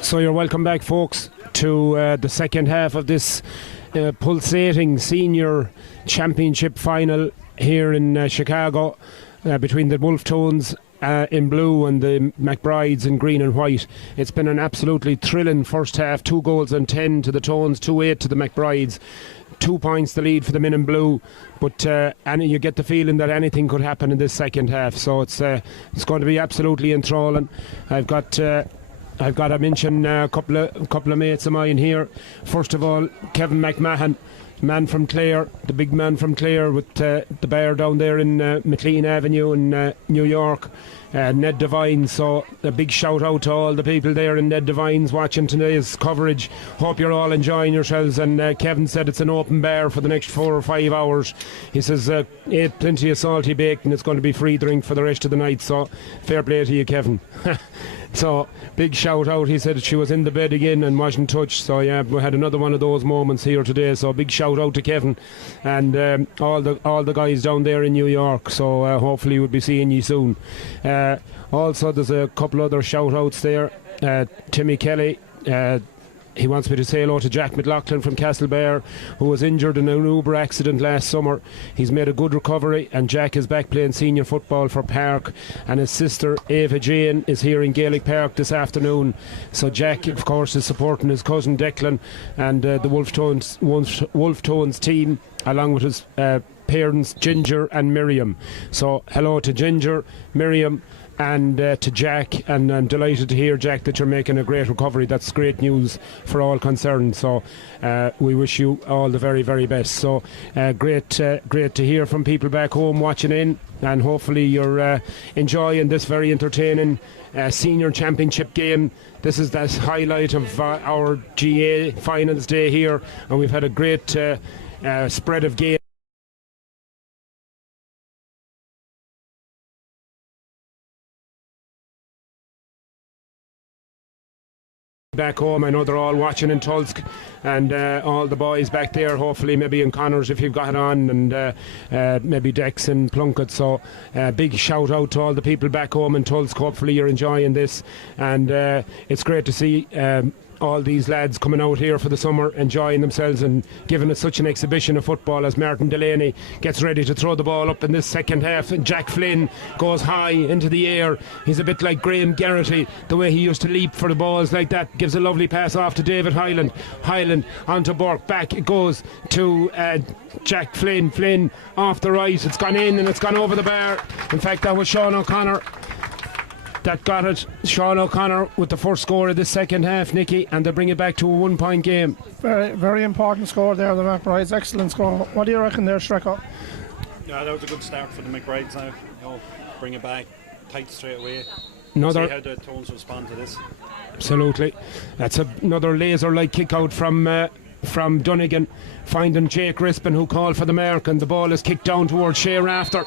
So you're welcome back, folks, to the second half of this pulsating senior championship final here in Chicago between the Wolf Tones in blue and the McBrides in green and white. It's been an absolutely thrilling first half. 2 goals and 10 to the Tones, 2-8 to the McBrides. 2 points the lead for the men in blue, but you get the feeling that anything could happen in this second half. So it's going to be absolutely enthralling. I've got to mention a couple of mates of mine here. First of all, Kevin McMahon, man from Clare, the big man from Clare with the bar down there in McLean Avenue in New York. Ned Devine, so a big shout out to all the people there in Ned Devine's watching today's coverage. Hope you're all enjoying yourselves. And Kevin said it's an open bar for the next 4 or 5 hours. He says ate plenty of salty bacon. It's going to be free drink for the rest of the night, so fair play to you, Kevin. So big shout out. He said she was in the bed again and wasn't touched. So yeah, we had another one of those moments here today. So big shout out to Kevin and all the guys down there in New York. So hopefully we'll be seeing you soon. Also, there's a couple other shout outs there. Timmy Kelly. He wants me to say hello to Jack McLaughlin from Castlebar, who was injured in an Uber accident last summer. He's made a good recovery, and Jack is back playing senior football for Park, and his sister Ava Jane is here in Gaelic Park this afternoon. So Jack, of course, is supporting his cousin Declan and the Wolf Tones team, along with his parents Ginger and Miriam. So hello to Ginger, Miriam and to Jack, and I'm delighted to hear, Jack, that you're making a great recovery. That's great news for all concerned. So we wish you all the very, very best. So great to hear from people back home watching in, and hopefully you're enjoying this very entertaining senior championship game. This is the highlight of our GAA finals day here, and we've had a great spread of games back home. I know they're all watching in Tulsk, and all the boys back there, hopefully maybe in Connors if you've got it on, and maybe Dex and Plunkett. So big shout out to all the people back home in Tulsk. Hopefully you're enjoying this, and it's great to see all these lads coming out here for the summer, enjoying themselves and giving us such an exhibition of football as Martin Delaney gets ready to throw the ball up in this second half, and Jack Flynn goes high into the air. He's a bit like Graham Garrity, the way he used to leap for the balls like that. Gives a lovely pass off to David Hyland onto Burke, back it goes to Jack Flynn off the right. It's gone in and it's gone over the bar. In fact, that was Sean O'Connor that got it. Sean O'Connor with the first score of this second half, Nicky, and they bring it back to a 1-point game. Very, very important score there, the McBrides. Excellent score. What do you reckon there, Shreko? Yeah, that was a good start for the McBrides now. Bring it back tight straight away. See how the Tones respond to this. Absolutely. That's another laser-like kick out from Dunnigan, finding Jake Rispin, who called for the mark, and the ball is kicked down towards Shea Rafter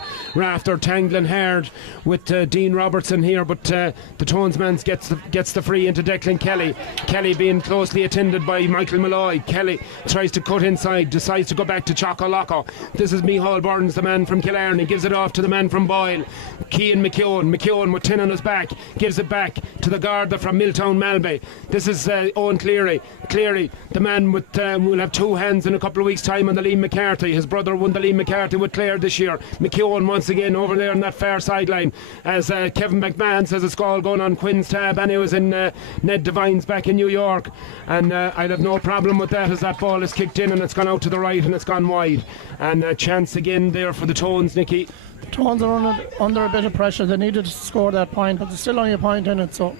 tangling hard with Dean Robertson here, but the Tones man gets the free into Declan Kelly being closely attended by Michael Malloy. Kelly tries to cut inside, decides to go back to Choco Loco. This is Micheál Burns, the man from Killarney, gives it off to the man from Boyle, Cian McKeown with 10 on his back, gives it back to the Garda from Milltown Malbay. This is Owen Cleary, the man with will have 2 hands in a couple of weeks' time on the Liam McCarthy. His brother won the Liam McCarthy with Clare this year. McKeown once again over there on that far sideline, as Kevin McMahon says it's all going on Quinn's tab, and he was in Ned Devine's back in New York, and I'd have no problem with that, as that ball is kicked in and it's gone out to the right and it's gone wide, and a chance again there for the Tones, Nicky. The Tones are under a bit of pressure. They needed to score that point, but there's still only a point in it, so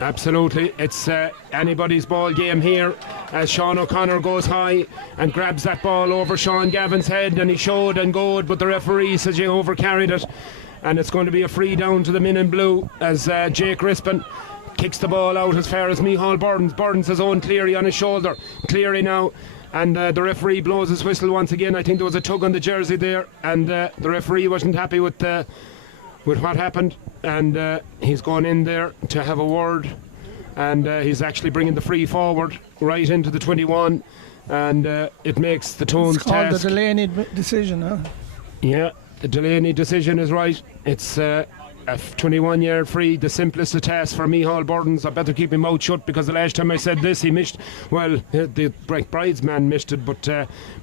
absolutely, it's anybody's ball game here, as Sean O'Connor goes high and grabs that ball over Sean Gavin's head, and he showed and goed, but the referee says he overcarried it, and it's going to be a free down to the men in blue, as Jake Rispin kicks the ball out as far as Micheál Burns has Owen Cleary on his shoulder. Cleary now, and the referee blows his whistle once again. I think there was a tug on the jersey there, and the referee wasn't happy with what happened, and he's gone in there to have a word, and he's actually bringing the free forward right into the 21, and it makes the Tones it's called task. The Delaney decision, huh? Yeah, the Delaney decision is right. It's A 21-yard free, the simplest of tasks for Micheál Burdens. I better keep my mouth shut because the last time I said this, he missed. Well, the Bride's man missed it, but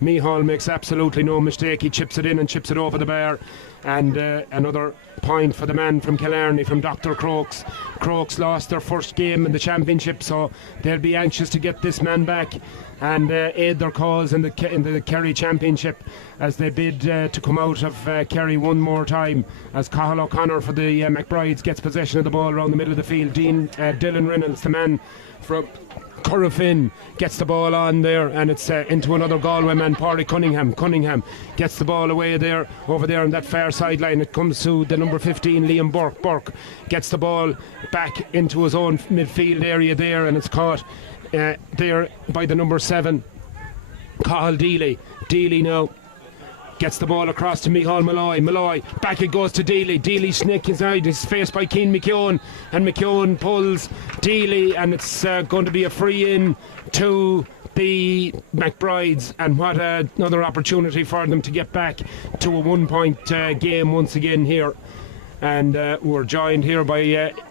Micheál makes absolutely no mistake. He chips it in and chips it over the bar. And another point for the man from Killarney, from Dr. Crokes. Crokes lost their first game in the championship, so they'll be anxious to get this man back and aid their cause in the Kerry Championship as they bid to come out of Kerry one more time. As Cathal O'Connor for the McBrides gets possession of the ball around the middle of the field. Dylan Reynolds, the man from Currafin, gets the ball on there, and it's into another Galway man, Pádraig Cunningham gets the ball away there, over there on that far sideline. It comes to the number 15, Liam Burke gets the ball back into his own midfield area there, and it's caught there by the number 7, Cathal Deely now gets the ball across to Micheál Malloy. Back it goes to Deely. Deely sneaks inside. He's faced by Cian McKeown. And McKeown pulls Deely. And it's going to be a free in to the McBrides. And what another opportunity for them to get back to a 1-point game once again here. And we're joined here by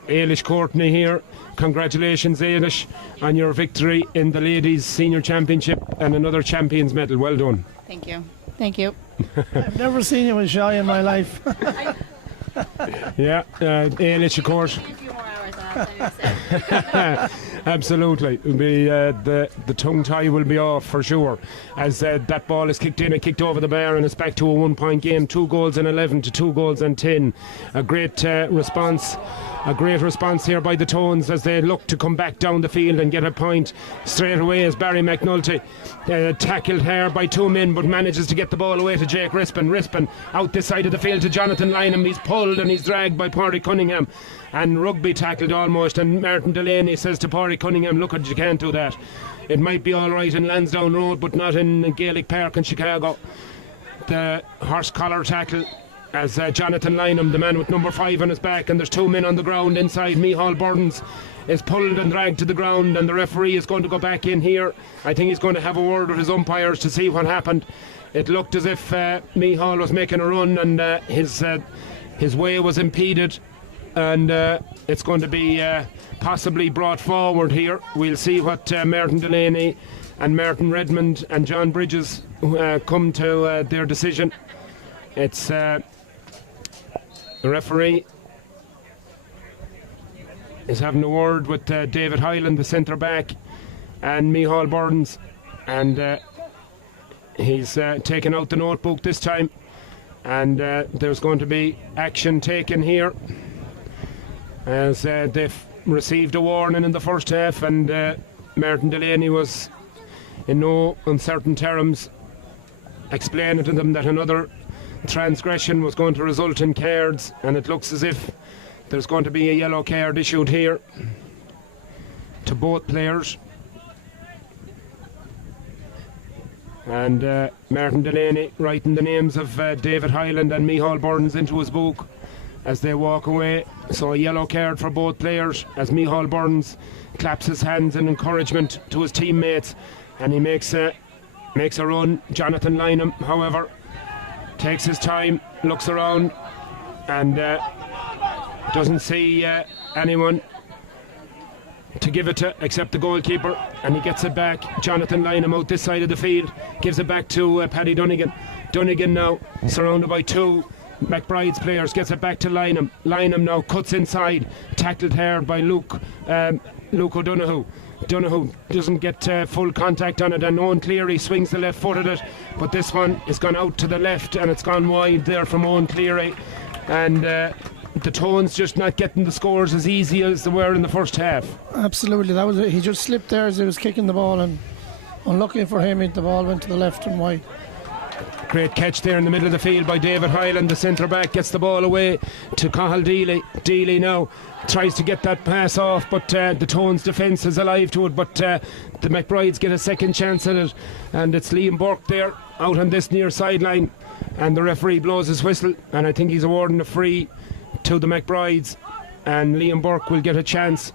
Ailish Courtney here. Congratulations, Ailish, on your victory in the Ladies Senior Championship and another Champions Medal. Well done. Thank you. Thank you. I've never seen you as shy in my life. Yeah, Ailish, of course. A few more hours after. Absolutely. It'll be, the tongue tie will be off for sure as that ball is kicked in and kicked over the bar, and it's back to a 1-point game. 2 goals and 11 to 2 goals and 10. A great response. A great response here by the Tones as they look to come back down the field and get a point straight away as Barry McNulty tackled here by 2 men but manages to get the ball away to Jake Rispin out this side of the field to Jonathan Lynham. He's pulled and he's dragged by Pádraig Cunningham, and Rugby tackled almost, and Martin Delaney says to Pádraig Cunningham, look, you can't do that. It might be alright in Lansdowne Road but not in Gaelic Park in Chicago. The horse collar tackle as Jonathan Lynham, the man with number 5 on his back, and there's 2 men on the ground inside. Micheál Burdens is pulled and dragged to the ground, and the referee is going to go back in here. I think he's going to have a word with his umpires to see what happened. It looked as if Micheál was making a run and his way was impeded, and it's going to be possibly brought forward here. We'll see what Martin Delaney and Martin Redmond and John Bridges come to their decision. It's the referee is having a word with David Hyland, the centre back, and Micheál Burdens, and he's taken out the notebook this time, and there's going to be action taken here as they've received a warning in the first half, and Martin Delaney was in no uncertain terms explaining to them that another transgression was going to result in cards, and it looks as if there's going to be a yellow card issued here to both players. And Martin Delaney writing the names of David Hyland and Micheál Burdens into his book as they walk away. So a yellow card for both players as Micheál Burdens claps his hands in encouragement to his teammates, and he makes a run. Jonathan Lynham, however, takes his time, looks around, and doesn't see anyone to give it to except the goalkeeper, and he gets it back. Jonathan Lynham out this side of the field, gives it back to Paddy Dunnigan. Dunnigan now surrounded by 2 McBride's players, gets it back to Lynham. Lynham now cuts inside, tackled here by Luke O'Donoghue. Donoghue doesn't get full contact on it, and Owen Cleary swings the left foot at it, but this one has gone out to the left and it's gone wide there from Owen Cleary, and the Tones just not getting the scores as easy as they were in the first half. Absolutely, that was it. He just slipped there as he was kicking the ball, and unlucky for him, the ball went to the left and wide. Great catch there in the middle of the field by David Hyland, the centre back, gets the ball away to Cathal Deely. Deely now tries to get that pass off, but the Tones defence is alive to it, but the McBrides get a second chance at it, and it's Liam Burke there out on this near sideline, and the referee blows his whistle, and I think he's awarding a free to the McBrides, and Liam Burke will get a chance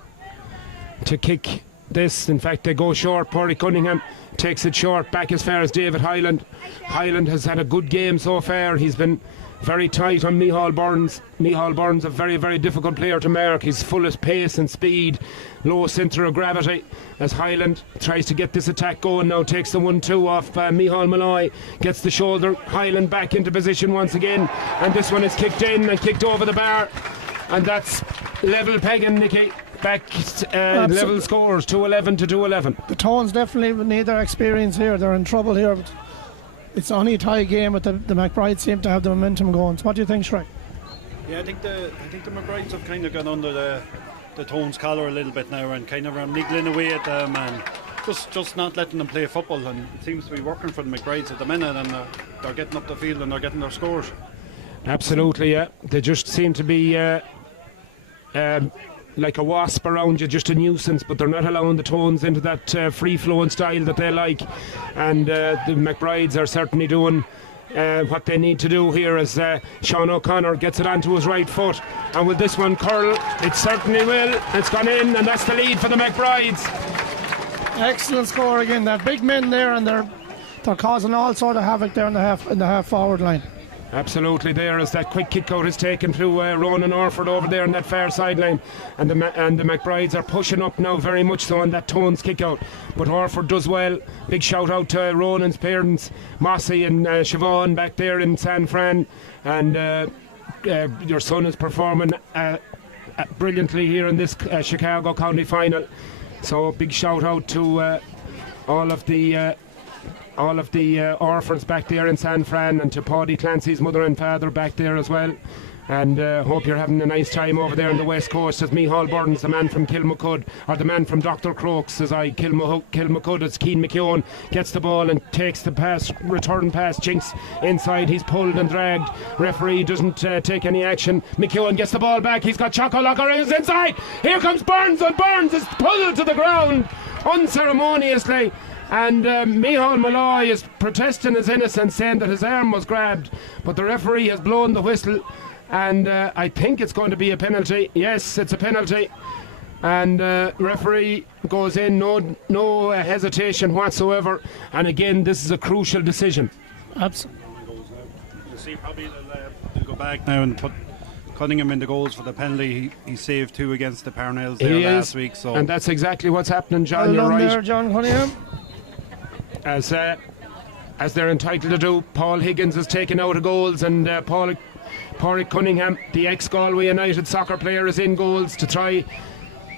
to kick this. In fact, they go short. Pádraig Cunningham takes it short back as far as David Hyland. Hyland has had a good game so far. He's been very tight on Micheál Burns. Micheál Burns, a very, very difficult player to mark. He's full of pace and speed, low centre of gravity, as Highland tries to get this attack going now. Takes the 1-2 off Micheál Malloy, gets the shoulder. Highland back into position once again, and this one is kicked in and kicked over the bar, and that's level pegging, Nicky. Back level scores, 2-11 to 2-11. The Tones definitely need their experience here. They're in trouble here. But it's only a tie game, but the McBrides seem to have the momentum going. So what do you think, Shrek? Yeah, I think the McBrides have kind of gone under the Tones' collar a little bit now and kind of are niggling away at them and just not letting them play football, and it seems to be working for the McBrides at the minute, and they're getting up the field and they're getting their scores. Absolutely, yeah. They just seem to be like a wasp around you, just a nuisance, but they're not allowing the Tones into that free-flowing style that they like, and the McBrides are certainly doing what they need to do here as Sean O'Connor gets it onto his right foot, and with this one curl, it certainly will. It's gone in, and that's the lead for the McBrides. Excellent score again. They're big men there, and they're causing all sort of havoc there in the half forward line. Absolutely, there as that quick kick out is taken through Ronan Orford over there on that far sideline, and the McBrides are pushing up now very much so on that Tones kick out, but Orford does well. Big shout out to Ronan's parents, Mossy and Siobhan back there in San Fran, and your son is performing brilliantly here in this Chicago County final, so big shout out to all of the orphans back there in San Fran, and to Paddy Clancy's mother and father back there as well, and hope you're having a nice time over there on the west coast as Micheál Burns, the man from Kilmacud, or the man from Dr. Crokes as Kilmacud, as Keane McKeown gets the ball and takes the pass, return pass, Jinx inside, he's pulled and dragged, referee doesn't take any action. McKeown gets the ball back, he's got Choco Locker inside, here comes Burns, and Burns is pulled to the ground unceremoniously, and Micheál Malloy is protesting his innocence, saying that his arm was grabbed, but the referee has blown the whistle, and I think it's going to be a penalty. Yes, it's a penalty, and referee goes in, no hesitation whatsoever, and again this is a crucial decision. Absolutely. You'll see probably they'll go back now and put Cunningham in the goals for the penalty. He saved 2 against the Parnells there last week, so and that's exactly what's happening, John. Well you're right there, John Cunningham. As they're entitled to do. Paul Higgins is taken out of goals, and Pádraig Cunningham, the ex-Galway United soccer player, is in goals to try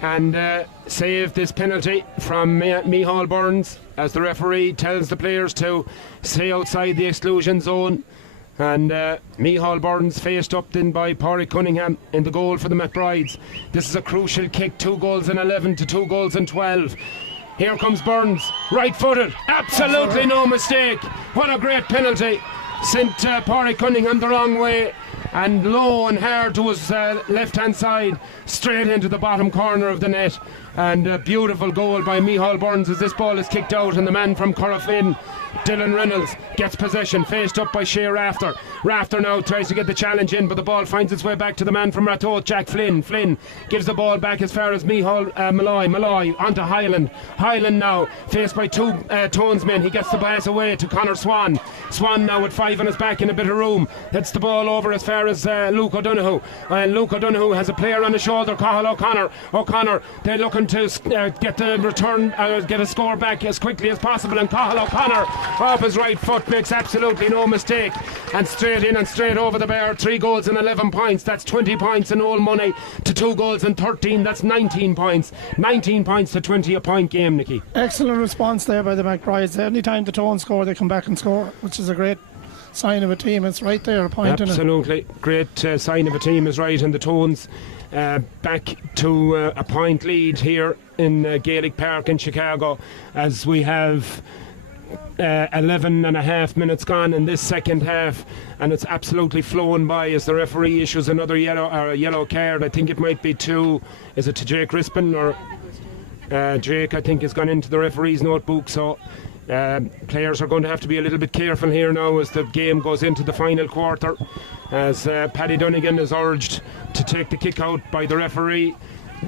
and save this penalty from Micheál Burns, as the referee tells the players to stay outside the exclusion zone. And Micheál Burns faced up then by Pádraig Cunningham in the goal for the McBrides. This is a crucial kick, 2 goals in 11 to 2 goals in 12. Here comes Burns, right-footed, absolutely no mistake. What a great penalty. Sent Pádraig Cunningham the wrong way, and low and hard to his left-hand side, straight into the bottom corner of the net. And a beautiful goal by Micheál Burns as this ball is kicked out, and the man from Corofin, Dylan Reynolds, gets possession, faced up by Shea Rafter. Rafter now tries to get the challenge in, but the ball finds its way back to the man from Ratoath, Jack Flynn. Flynn gives the ball back as far as Micheál Malloy onto Highland. Highland now faced by 2 Tones men. He gets the pass away to Conor Swan. Swan now with 5 on his back in a bit of room. Hits the ball over as far as Luke O'Donoghue. And Luke O'Donoghue has a player on the shoulder, Cathal O'Connor. O'Connor, they're looking to get the return, get a score back as quickly as possible, and Cathal O'Connor off his right foot makes absolutely no mistake, and straight in and straight over the bar. 3 goals and 11 points, that's 20 points in all money, to 2 goals and 13, that's 19 points. 19 points to 20, a point game, Nicky. Excellent response there by the McBrides. Any time the Tones score, they come back and score, which is a great sign of a team. It's right there, a point in it. Absolutely, great sign of a team is right, and the Tones back to a point lead here in Gaelic Park in Chicago, as we have 11 and a half minutes gone in this second half, and it's absolutely flown by as the referee issues another yellow card. I think it might be to Jake Rispin, or Jake, I think, has gone into the referee's notebook, so players are going to have to be a little bit careful here now as the game goes into the final quarter, as Paddy Donegan is urged to take the kick out by the referee.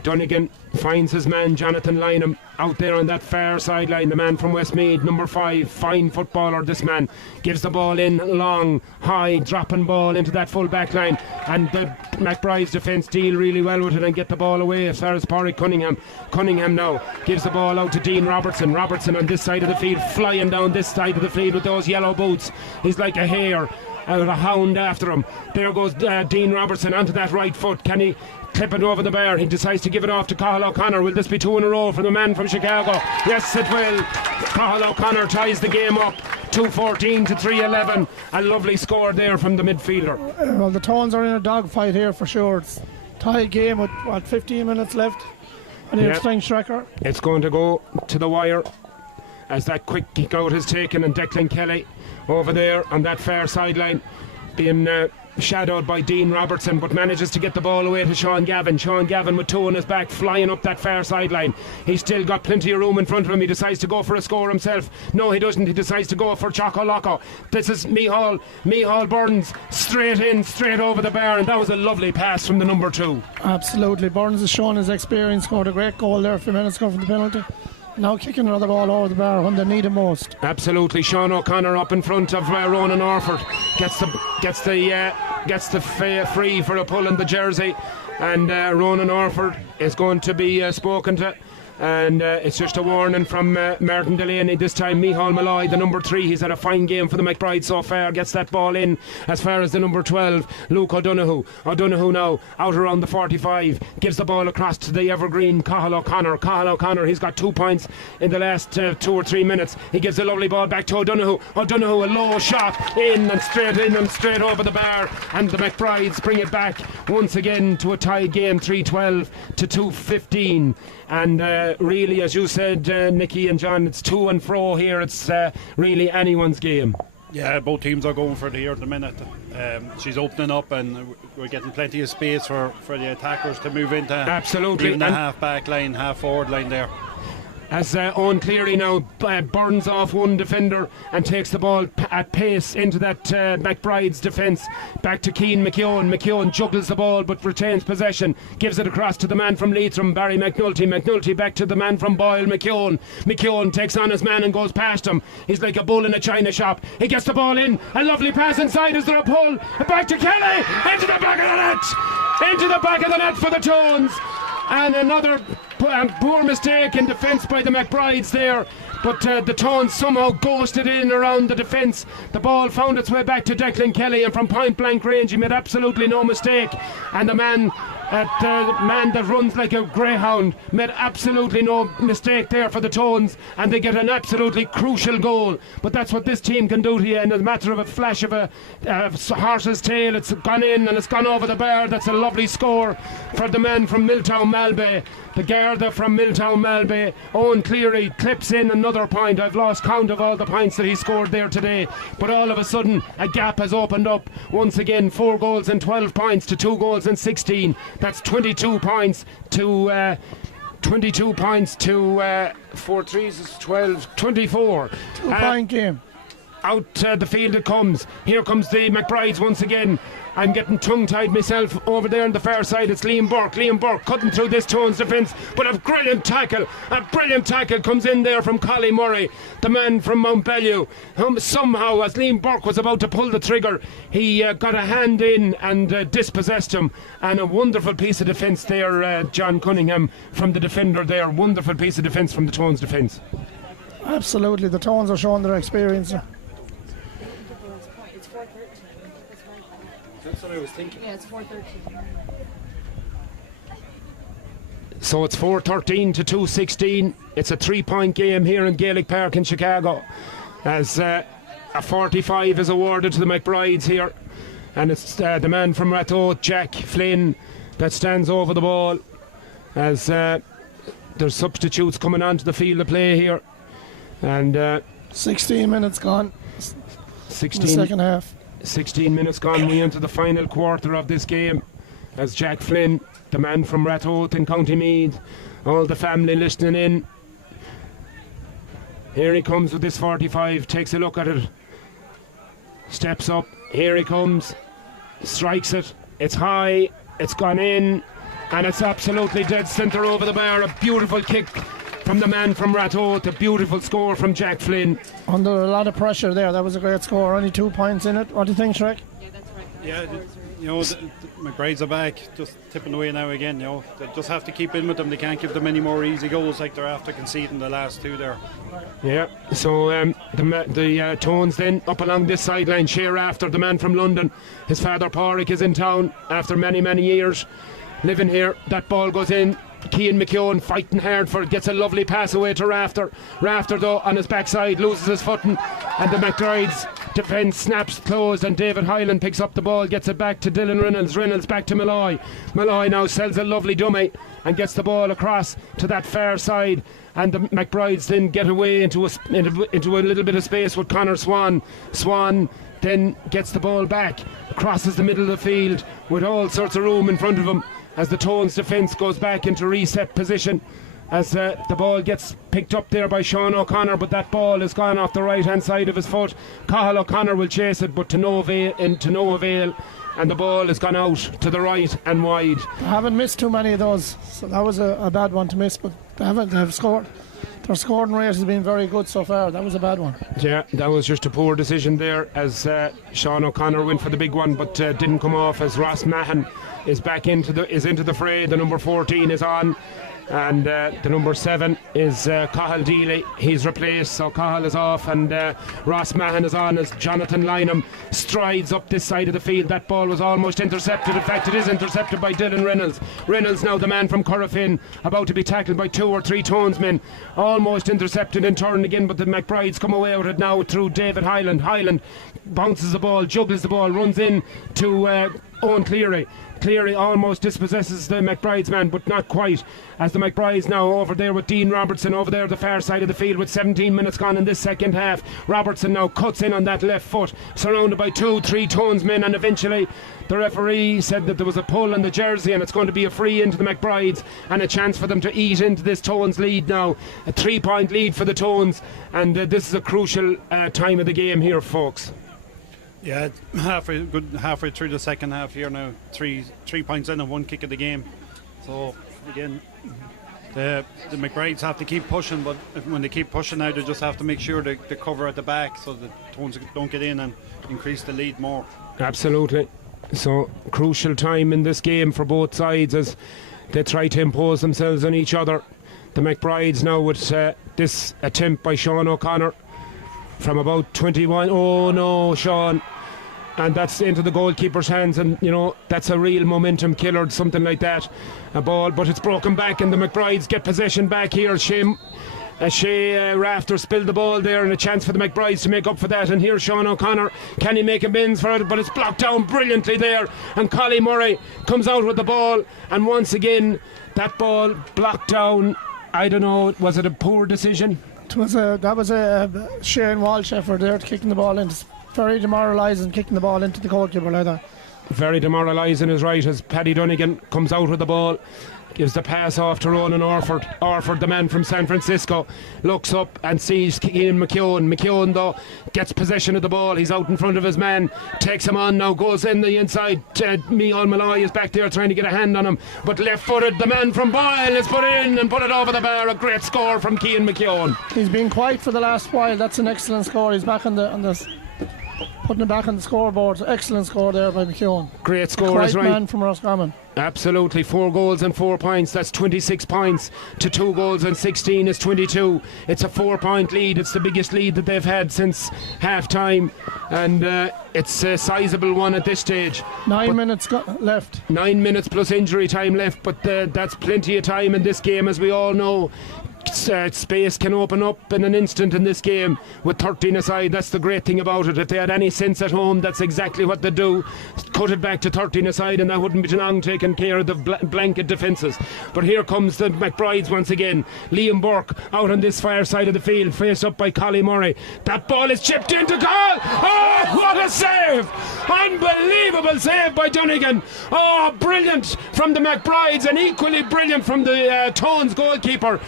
Donegan finds his man Jonathan Lynham, out there on that far sideline. The man from Westmeath, number 5, fine footballer. This man gives the ball in long, high, dropping ball into that full back line, and the McBride's defence deal really well with it and get the ball away as far as Pádraig Cunningham. Cunningham now gives the ball out to Dean Robertson. Robertson on this side of the field, flying down this side of the field with those yellow boots. He's like a hare with a hound after him. There goes Dean Robertson onto that right foot. Can he clip it over the bar? He decides to give it off to Cathal O'Connor. Will this be 2 in a row for the man from Chicago? Yes, it will. Cathal O'Connor ties the game up. 2:14 to 3:11. A lovely score there from the midfielder. Well, the Tones are in a dogfight here for sure. It's tied game with 15 minutes left. And here's Frank Schrecker. It's going to go to the wire as that quick kick out is taken, and Declan Kelly over there on that far sideline being shadowed by Dean Robertson, but manages to get the ball away to Sean Gavin. Sean Gavin with 2 on his back, flying up that far sideline. He's still got plenty of room in front of him. He decides to go for a score himself. No, he doesn't. He decides to go for Choco Loco. This is Micheál Burns, straight in, straight over the bar, and that was a lovely pass from the number 2. Absolutely. Burns has shown his experience, scored a great goal there a few minutes ago from the penalty. Now kicking another ball over the bar when they need him most. Absolutely. Sean O'Connor up in front of Ronan Orford gets the free for a pull in the jersey, and Ronan Orford is going to be spoken to. And it's just a warning from Martin Delaney. This time Micheál Malloy, the number 3, he's had a fine game for the McBride so far, gets that ball in as far as the number 12, Luke O'Donoghue now out around the 45, gives the ball across to the evergreen Cathal O'Connor. He's got 2 points in the last 2 or 3 minutes. He gives a lovely ball back to O'Donoghue, a low shot in and straight over the bar, and the McBrides bring it back once again to a tied game, 3:12 to 2:15. And really, as you said, Nicky and John, it's to and fro here. It's really anyone's game. Yeah, both teams are going for it here at the minute. She's opening up, and we're getting plenty of space for the attackers to move into. Absolutely. Even the half back line, half forward line there. As Owen Cleary now burns off one defender and takes the ball at pace into that McBride's defence. Back to Cian McKeown. McKeown juggles the ball but retains possession. Gives it across to the man from Leitrim, Barry McNulty. McNulty back to the man from Boyle, McKeown. McKeown takes on his man and goes past him. He's like a bull in a china shop. He gets the ball in. A lovely pass inside. Is there a pull? Back to Kelly. Into the back of the net. Into the back of the net for the Tones. And another poor mistake in defence by the McBrides there, but the Tones somehow ghosted in around the defence. The ball found its way back to Declan Kelly, and from point blank range he made absolutely no mistake, and the man that runs like a greyhound made absolutely no mistake there for the Tones, and they get an absolutely crucial goal. But that's what this team can do to you in a matter of a flash of a horse's tail. It's gone in and it's gone over the bar. That's a lovely score for the man from Milltown Malbay, the Garda from Milltown Malbay. Owen Cleary clips in another point. I've lost count of all the points that he scored there today, but all of a sudden a gap has opened up once again. 4 goals and 12 points to 2 goals and 16. That's 22 points to 4 threes is 12, 24. 2-point game. Out the field it comes. Here comes the McBrides once again. I'm getting tongue-tied myself over there on the far side. It's Liam Burke cutting through this Tones defence, but a brilliant tackle comes in there from Collie Murray, the man from Mount Bellew. Somehow, as Liam Burke was about to pull the trigger, he got a hand in and dispossessed him. And a wonderful piece of defence there, John Cunningham from the defender there. Wonderful piece of defence from the Tones defence. Absolutely, the Tones are showing their experience. That's what I was thinking. Yeah, it's 4:13. So it's 4:13 to 2:16. It's a 3-point game here in Gaelic Park in Chicago, as a 45 is awarded to the McBrides here, and it's the man from Rathote, Jack Flynn, that stands over the ball, as there's substitutes coming onto the field of play here, and 16 minutes gone. 16 in the second half. 16 minutes gone. We into the final quarter of this game, as Jack Flynn, the man from Rathote in County Meath, all the family listening in. Here he comes with this 45, takes a look at it, steps up, here he comes, strikes it, it's high, it's gone in, and it's absolutely dead centre over the bar. A beautiful kick from the man from Ratto. The beautiful score from Jack Flynn. Under a lot of pressure there. That was a great score. Only 2 points in it. What do you think, Shrek? Yeah, that's right. Yeah, McBride's are back, just tipping away now again. They just have to keep in with them. They can't give them any more easy goals like they're after conceding the last 2 there. Yeah, so the Tones then up along this sideline, cheer after the man from London. His father Pádraig is in town after many years living here. That ball goes in. Cian McKeown fighting hard for it, gets a lovely pass away to Rafter. Rafter though on his backside loses his footing, and the McBride's defence snaps closed, and David Hyland picks up the ball, gets it back to Dylan Reynolds. Reynolds back to Malloy. Malloy now sells a lovely dummy and gets the ball across to that far side, and the McBrides then get away into a little bit of space with Connor Swan. Swan then gets the ball back, crosses the middle of the field with all sorts of room in front of him, as the Tones defence goes back into reset position, as the ball gets picked up there by Sean O'Connor, but that ball has gone off the right hand side of his foot. Cathal O'Connor will chase it, but to no avail, and the ball has gone out to the right and wide. They haven't missed too many of those, so that was a bad one to miss, but they've scored. Their scoring rate has been very good so far. That was a bad one. Yeah, that was just a poor decision there, as Sean O'Connor went for the big one, but didn't come off, as Ross Mahon is back into the fray. The number 14 is on, and the number 7 is Cathal Deely. He's replaced, so Cathal is off, and Ross Mahon is on as Jonathan Lynham strides up this side of the field. That ball was almost intercepted. In fact, it is intercepted by Dylan Reynolds. Reynolds now, the man from Corofin, about to be tackled by 2 or 3 Tonesmen. Almost intercepted in turn again, but the McBrides come away with it now through David Hyland. Hyland bounces the ball, juggles the ball, runs in to Owen Cleary. Cleary almost dispossesses the McBride's man, but not quite, as the McBrides now over there with Dean Robertson over there the far side of the field with 17 minutes gone in this second half. Robertson now cuts in on that left foot, surrounded by 2-3 Tonesmen, and eventually the referee said that there was a pull on the jersey, and it's going to be a free into the McBrides and a chance for them to eat into this Tones lead now. A 3-point lead for the Tones, and this is a crucial time of the game here, folks. Yeah, halfway through the second half here now. 3 points in and 1 kick of the game. So again, the McBrides have to keep pushing, but when they keep pushing now, they just have to make sure they cover at the back so the Tones don't get in and increase the lead more. Absolutely. So crucial time in this game for both sides as they try to impose themselves on each other. The McBrides now with this attempt by Sean O'Connor from about 21. Oh no, Sean. And that's into the goalkeeper's hands, and that's a real momentum killer, something like that. A ball, but it's broken back, and the McBrides get possession back here. Shea Rafter spilled the ball there, and a chance for the McBrides to make up for that. And here's Sean O'Connor. Can he make amends for it? But it's blocked down brilliantly there, and Collie Murray comes out with the ball, and once again that ball blocked down. I don't know, was it a poor decision? That was a Shane Walsh effort there to kicking the ball in. It's very demoralising kicking the ball into the goalkeeper like that. Very demoralising is right, as Paddy Dunnigan comes out with the ball, gives the pass off to Ronan Orford. Orford, the man from San Francisco, looks up and sees Cian McKeown. McKeown though gets possession of the ball. He's out in front of his man, takes him on now, goes in the inside. Micheál Malloy is back there trying to get a hand on him, but left footed, the man from Boyle is put in and put it over the bar. A great score from Cian McKeown. He's been quiet for the last while. That's an excellent score. He's back on the putting it back on the scoreboard. Excellent score there by McKeown. Great score, is right. Man from Roscommon. Absolutely, 4 goals and 4 points. That's 26 points to 2 goals and 16 is 22. It's a 4-point lead. It's the biggest lead that they've had since half time, and it's a sizable one at this stage. 9 minutes left. 9 minutes plus injury time left, but that's plenty of time in this game, as we all know. Space can open up in an instant in this game with 13 aside. That's the great thing about it. If they had any sense at home, that's exactly what they do. Cut it back to 13 aside, and that wouldn't be too long taking care of the blanket defences. But here comes the McBrides once again. Liam Burke out on this far side of the field, faced up by Collie Murray. That ball is chipped into goal. Oh, what a save! Unbelievable save by Dunnigan. Oh, brilliant from the McBrides, and equally brilliant from the Tones goalkeeper.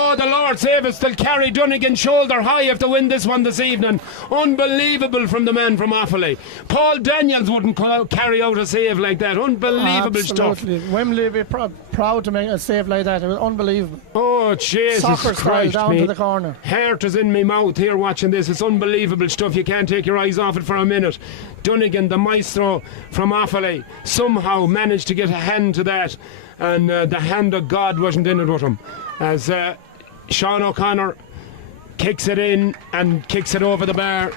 Oh, the Lord save us. They'll carry Donegan shoulder high if they win this one this evening. Unbelievable from the man from Offaly. Paul Daniels wouldn't carry out a save like that. Unbelievable stuff. Absolutely. Wembley would be proud to make a save like that. It was unbelievable. Oh, Jesus Soccer style Christ, down me to the corner. heart is in my mouth here watching this. It's unbelievable stuff. You can't take your eyes off it for a minute. Donegan, the maestro from Offaly, somehow managed to get a hand to that, and the hand of God wasn't in it with him, as Sean O'Connor kicks it in and kicks it over the bar.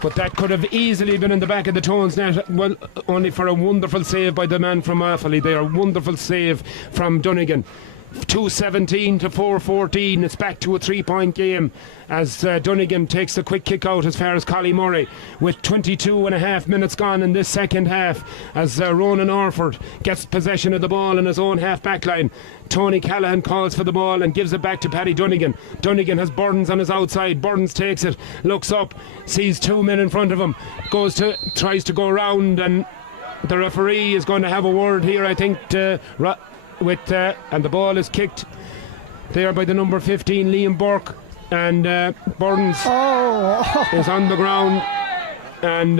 But that could have easily been in the back of the Tones net, well, only for a wonderful save by the man from Offaly. They are a wonderful save from Donegan. 2:17 to 4:14. It's back to a 3-point game as Donegan takes the quick kick out as far as Collie Murray, with 22 and a half minutes gone in this second half, as Ronan Orford gets possession of the ball in his own half back line. Tony Callahan calls for the ball and gives it back to Paddy Donegan. Donegan has Burns on his outside. Burns takes it, looks up, sees two men in front of him, tries to go round, and the referee is going to have a word here, I think, and the ball is kicked there by the number 15, Liam Burke, and Burns is on the ground, and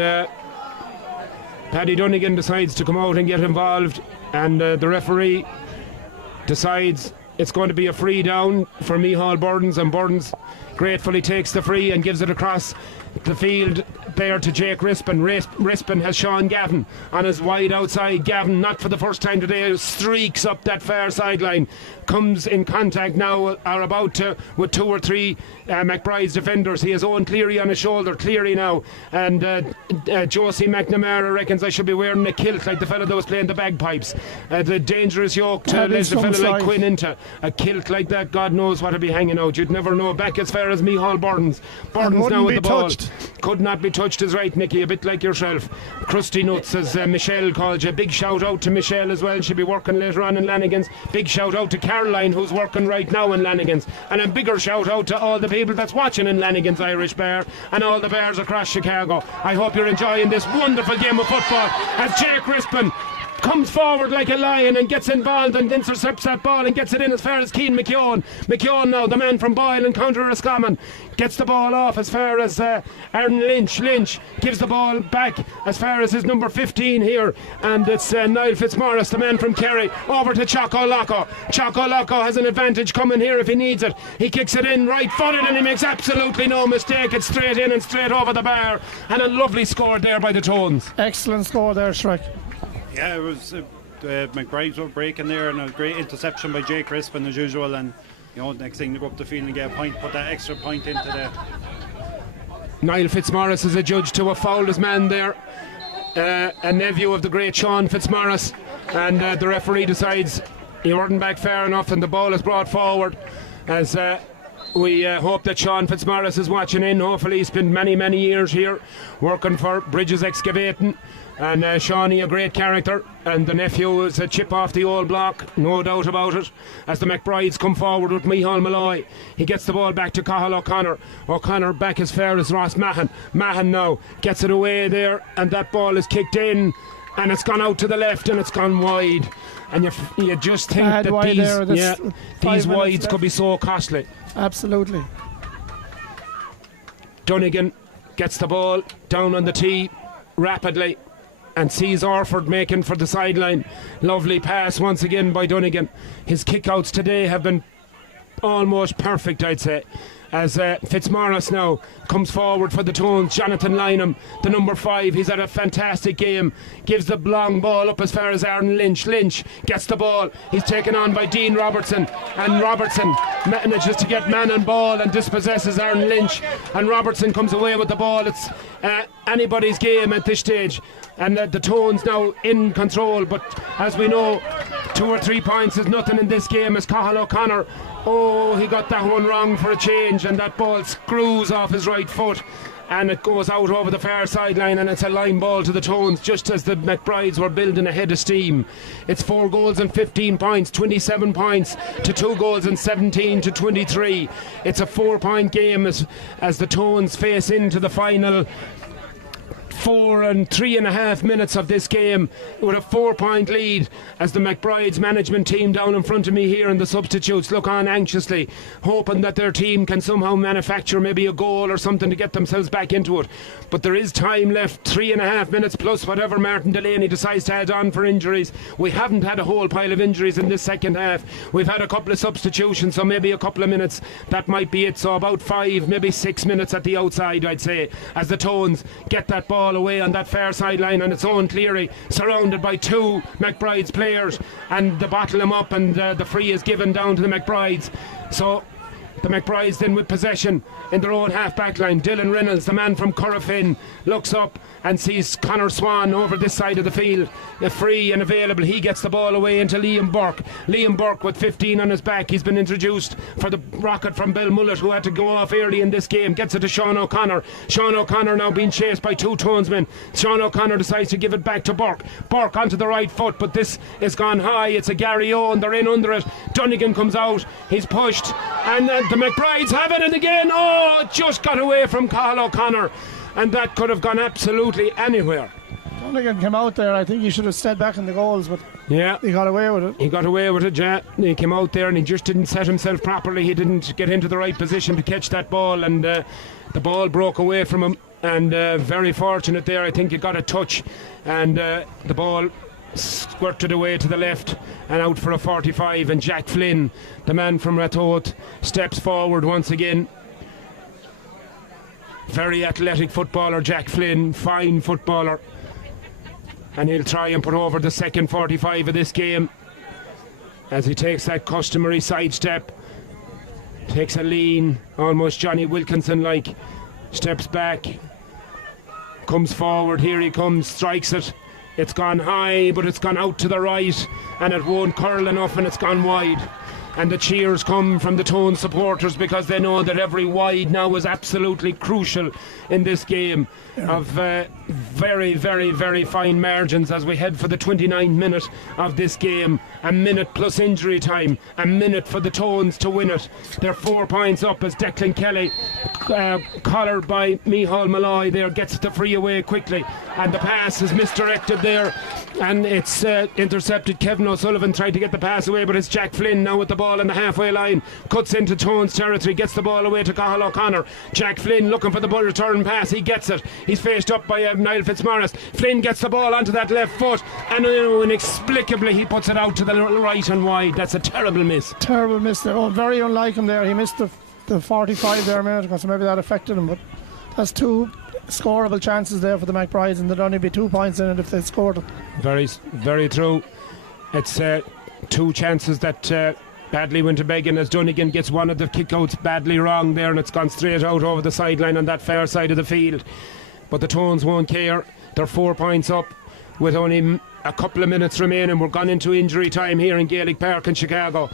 Paddy Donegan decides to come out and get involved, and the referee decides it's going to be a free down for Micheál Burns, and Burns gratefully takes the free and gives it across the field there to Jake Rispin. Rispin has Sean Gavin on his wide outside. Gavin, not for the first time today, streaks up that far sideline, comes in contact now, are about to, with two or three McBride's defenders. He has Owen Cleary on his shoulder, Cleary now, and Josie McNamara reckons I should be wearing a kilt like the fella that was playing the bagpipes. The dangerous yoke to let the fella like Quinn into a kilt like that. God knows what would be hanging out. You'd never know. Back as far as Micheál Burns. Burns now with the ball. Could not be touched is right, Nicky, a bit like yourself. Crusty nuts, as Michelle called you. Big shout out to Michelle as well. She'll be working later on in Lanigan's. Big shout out to Caroline, who's working right now in Lanigan's. And a bigger shout out to all the people that's watching in Lanigan's Irish Bar and all the bars across Chicago. I hope you're enjoying this wonderful game of football as Jake Rispin comes forward like a lion and gets involved and intercepts that ball and gets it in as far as Cian McKeown. McKeown now, the man from Boyle and County Roscommon, gets the ball off as far as Aaron Lynch. Lynch gives the ball back as far as his number 15 here, and it's Niall Fitzmaurice, the man from Kerry, over to Choco Loco. Choco Loco has an advantage coming here if he needs it. He kicks it in right footed and he makes absolutely no mistake. It's straight in and straight over the bar, and a lovely score there by the Tones. Excellent score there, Shrek. Yeah, it was McBride's were breaking there, and a great interception by Jake Rispin as usual, and next thing to go up the field and get a point, put that extra point into the... Niall Fitzmaurice is a judge to a foul his man there, a nephew of the great Sean Fitzmaurice, and the referee decides he wasn't back fair enough and the ball is brought forward, as we hope that Sean Fitzmaurice is watching in. Hopefully he's spent many years here working for Bridges Excavating, and Shawnee a great character, and the nephew is a chip off the old block, no doubt about it, as the McBrides come forward with Micheál Malloy. He gets the ball back to Cathal O'Connor. O'Connor back as far as Ross Mahan. Mahan now gets it away there, and that ball is kicked in, and it's gone out to the left and it's gone wide, and you just think that these wides could be so costly. Absolutely. Donegan gets the ball down on the tee rapidly and sees Orford making for the sideline. Lovely pass once again by Donegan. His kickouts today have been almost perfect, I'd say, as Fitzmaurice now comes forward for the Tones. Jonathan Lynham, the number 5, he's had a fantastic game, gives the long ball up as far as Aaron Lynch. Lynch gets the ball, he's taken on by Dean Robertson, and Robertson manages to get man and ball and dispossesses Aaron Lynch, and Robertson comes away with the ball. It's anybody's game at this stage, and the Tones now in control, but as we know, 2 or 3 points is nothing in this game, as Cathal O'Connor, he got that one wrong for a change, and that ball screws off his right foot and it goes out over the far sideline, and it's a line ball to the Tones just as the McBrides were building ahead of steam. It's 4 goals and 15 points, 27 points to 2 goals and 17 to 23. It's a 4-point game as the Tones face into the final 4 and 3.5 minutes of this game with a 4-point lead, as the McBride's management team down in front of me here and the substitutes look on anxiously, hoping that their team can somehow manufacture maybe a goal or something to get themselves back into it. But there is time left, 3.5 minutes plus whatever Martin Delaney decides to add on for injuries. We haven't had a whole pile of injuries in this second half. We've had a couple of substitutions, so maybe a couple of minutes, that might be it. So about 5, maybe 6 minutes at the outside, I'd say, as the Tones get that ball away on that far sideline on its own Cleary, surrounded by 2 McBride's players, and they bottle him up, and the free is given down to the McBride's. So the McBride's then with possession in their own half-back line. Dylan Reynolds, the man from Corofin, looks up and sees Conor Swan over this side of the field, free and available. He gets the ball away into Liam Burke. Liam Burke with 15 on his back. He's been introduced for the rocket from Bill Mullett, who had to go off early in this game. Gets it to Sean O'Connor. Sean O'Connor now being chased by 2 Tonesmen. Sean O'Connor decides to give it back to Burke. Burke onto the right foot, but this is gone high. It's a Gary Owen. They're in under it. Dunnigan comes out. He's pushed, and the McBride's have it, and again, it just got away from Cathal O'Connor, and that could have gone absolutely anywhere. Donegan came out there. I think he should have stayed back in the goals, but yeah, he got away with it. He got away with it, yeah. He came out there and he just didn't set himself properly. He didn't get into the right position to catch that ball, and the ball broke away from him. And very fortunate there. I think he got a touch, and the ball squirted away to the left and out for a 45. And Jack Flynn, the man from Ratoath, steps forward once again. Very athletic footballer, Jack Flynn, fine footballer, and he'll try and put over the second 45 of this game as he takes that customary sidestep, takes a lean, almost Johnny Wilkinson like, steps back, comes forward. Here he comes, strikes it. It's gone high, but it's gone out to the right, and it won't curl enough, and it's gone wide. And the cheers come from the Tone supporters, because they know that every wide now is absolutely crucial in this game of very, very, very fine margins as we head for the 29th minute of this game. A minute plus injury time, a minute for the Tones to win it. They're 4 points up as Declan Kelly, collared by Micheál Malloy there, gets the free away quickly, and the pass is misdirected there, and it's intercepted. Kevin O'Sullivan tried to get the pass away, but it's Jack Flynn now with the ball in the halfway line, cuts into Tones territory, gets the ball away to Cathal O'Connor. Jack Flynn looking for the ball return pass, he gets it. He's faced up by Niall Fitzmaurice. Flynn gets the ball onto that left foot, and inexplicably he puts it out to the right and wide. That's a terrible miss. Terrible miss there. Oh, very unlike him there. He missed the 45 there a minute ago, so maybe that affected him, but that's 2 scoreable chances there for the McBrides, and there'd only be 2 points in it if they scored them. Very, very true. It's 2 chances that badly went to begging, as Dunnigan gets one of the kickouts badly wrong there, and it's gone straight out over the sideline on that far side of the field. But the Tones won't care. They're 4 points up with only a couple of minutes remaining. We're gone into injury time here in Gaelic Park in Chicago,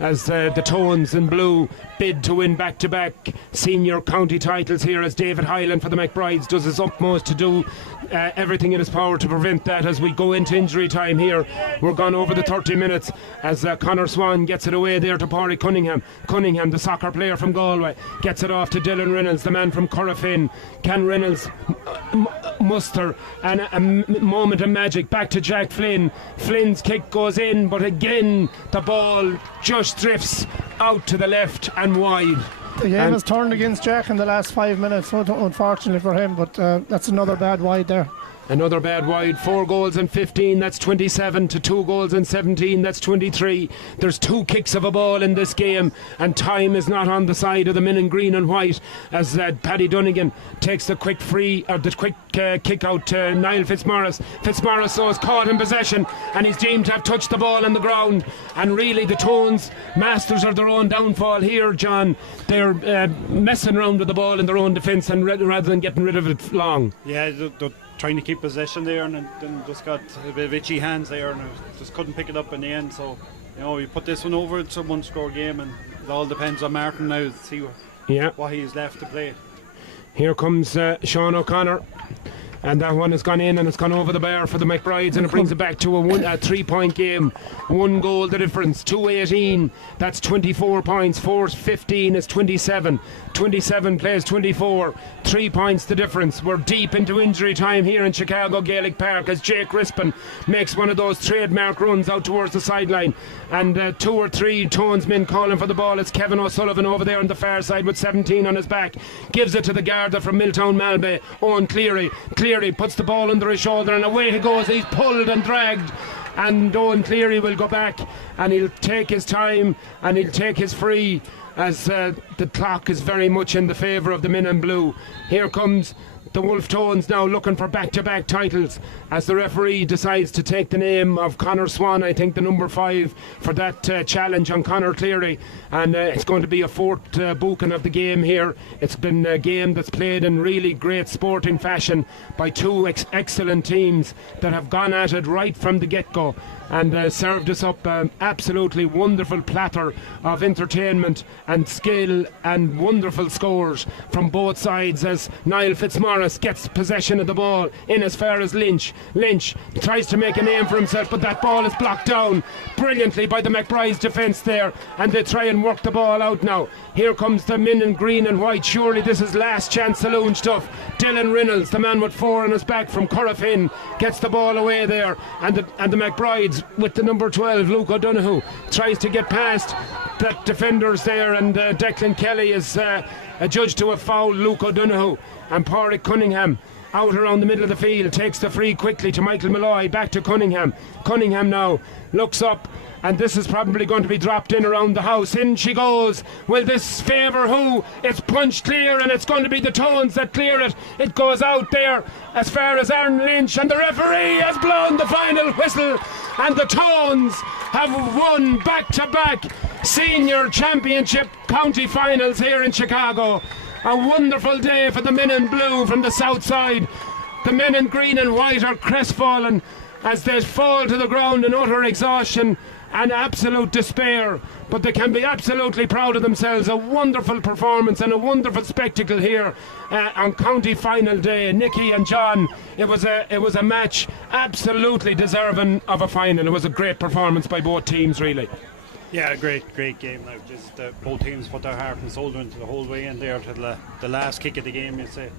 as the Tones in blue bid to win back-to-back senior county titles here, as David Hyland for the McBrides does his utmost to do everything in his power to prevent that. As we go into injury time here, we're gone over the 30 minutes as Conor Swan gets it away there to Pádraig Cunningham. Cunningham, the soccer player from Galway, gets it off to Dylan Reynolds, the man from Corofin. Can Reynolds muster and a moment of magic? Back to Jack Flynn. Flynn's kick goes in, but again the ball just drifts out to the left and wide. The game has turned against Jack in the last 5 minutes, unfortunately for him, but that's another bad wide there. Another bad wide. 4 goals and 15, that's 27, to 2 goals and 17, that's 23. There's 2 kicks of a ball in this game, and time is not on the side of the men in green and white, as Paddy Dunnigan takes the quick free, or the quick kick out to Niall Fitzmaurice. Fitzmaurice so is caught in possession, and he's deemed to have touched the ball on the ground. And really the Tones, masters of their own downfall here, John. They're messing around with the ball in their own defence, and rather than getting rid of it long. Yeah, they're trying to keep possession there, and then just got a bit of itchy hands there, and just couldn't pick it up in the end. So, you put this one over, it's a 1-score game, and it all depends on Martin now to see what he's left to play. Here comes Sean O'Connor, And that one has gone in and it's gone over the bar for the McBrides, and it brings it back to a 3-point game. 1 goal the difference. 2-18, that's 24 points. 4-15 is 27. 27 plays 24. 3 points the difference. We're deep into injury time here in Chicago Gaelic Park as Jake Rispin makes one of those trademark runs out towards the sideline. And 2 or 3 Tonesmen calling for the ball. It's Kevin O'Sullivan over there on the far side with 17 on his back. Gives it to the Garda from Milltown Malbay. Owen Cleary. Cleary puts the ball under his shoulder and away he goes. He's pulled and dragged. And Owen Cleary will go back and he'll take his time and he'll take his free as the clock is very much in the favour of the men in blue. Here comes the Wolf Tones now looking for back-to-back titles as the referee decides to take the name of Conor Swan, I think the number 5, for that challenge on Conor Cleary. And it's going to be a 4th booking of the game here. It's been a game that's played in really great sporting fashion by 2 excellent teams that have gone at it right from the get-go and served us up an absolutely wonderful platter of entertainment and skill and wonderful scores from both sides as Niall Fitzmaurice gets possession of the ball in as far as Lynch. Lynch tries to make a name for himself, but that ball is blocked down brilliantly by the McBride's defence there, and they try and work the ball out now. Here comes the men in green and white. Surely this is last chance saloon stuff. Dylan Reynolds, the man with 4 on his back from Corrafin, gets the ball away there, and the McBrides with the number 12, Luke O'Donoghue, tries to get past that defenders there, and Declan Kelly is adjudged to a foul. Luke O'Donoghue and Pádraig Cunningham out around the middle of the field, takes the free quickly to Michael Malloy, back to Cunningham. Cunningham now looks up, and this is probably going to be dropped in around the house. In she goes. Will this favour who? It's punched clear, and it's going to be the Tones that clear it. It goes out there as far as Aaron Lynch, and the referee has blown the final whistle, and the Tones have won back-to-back senior championship county finals here in Chicago. A wonderful day for the men in blue from the south side. The men in green and white are crestfallen as they fall to the ground in utter exhaustion and absolute despair, but they can be absolutely proud of themselves. A wonderful performance and a wonderful spectacle here on county final day. Nicky and John, it was a match absolutely deserving of a final. It was a great performance by both teams, really. Yeah, great game now. Just both teams put their heart and soul into the whole way in there to the last kick of the game, you say.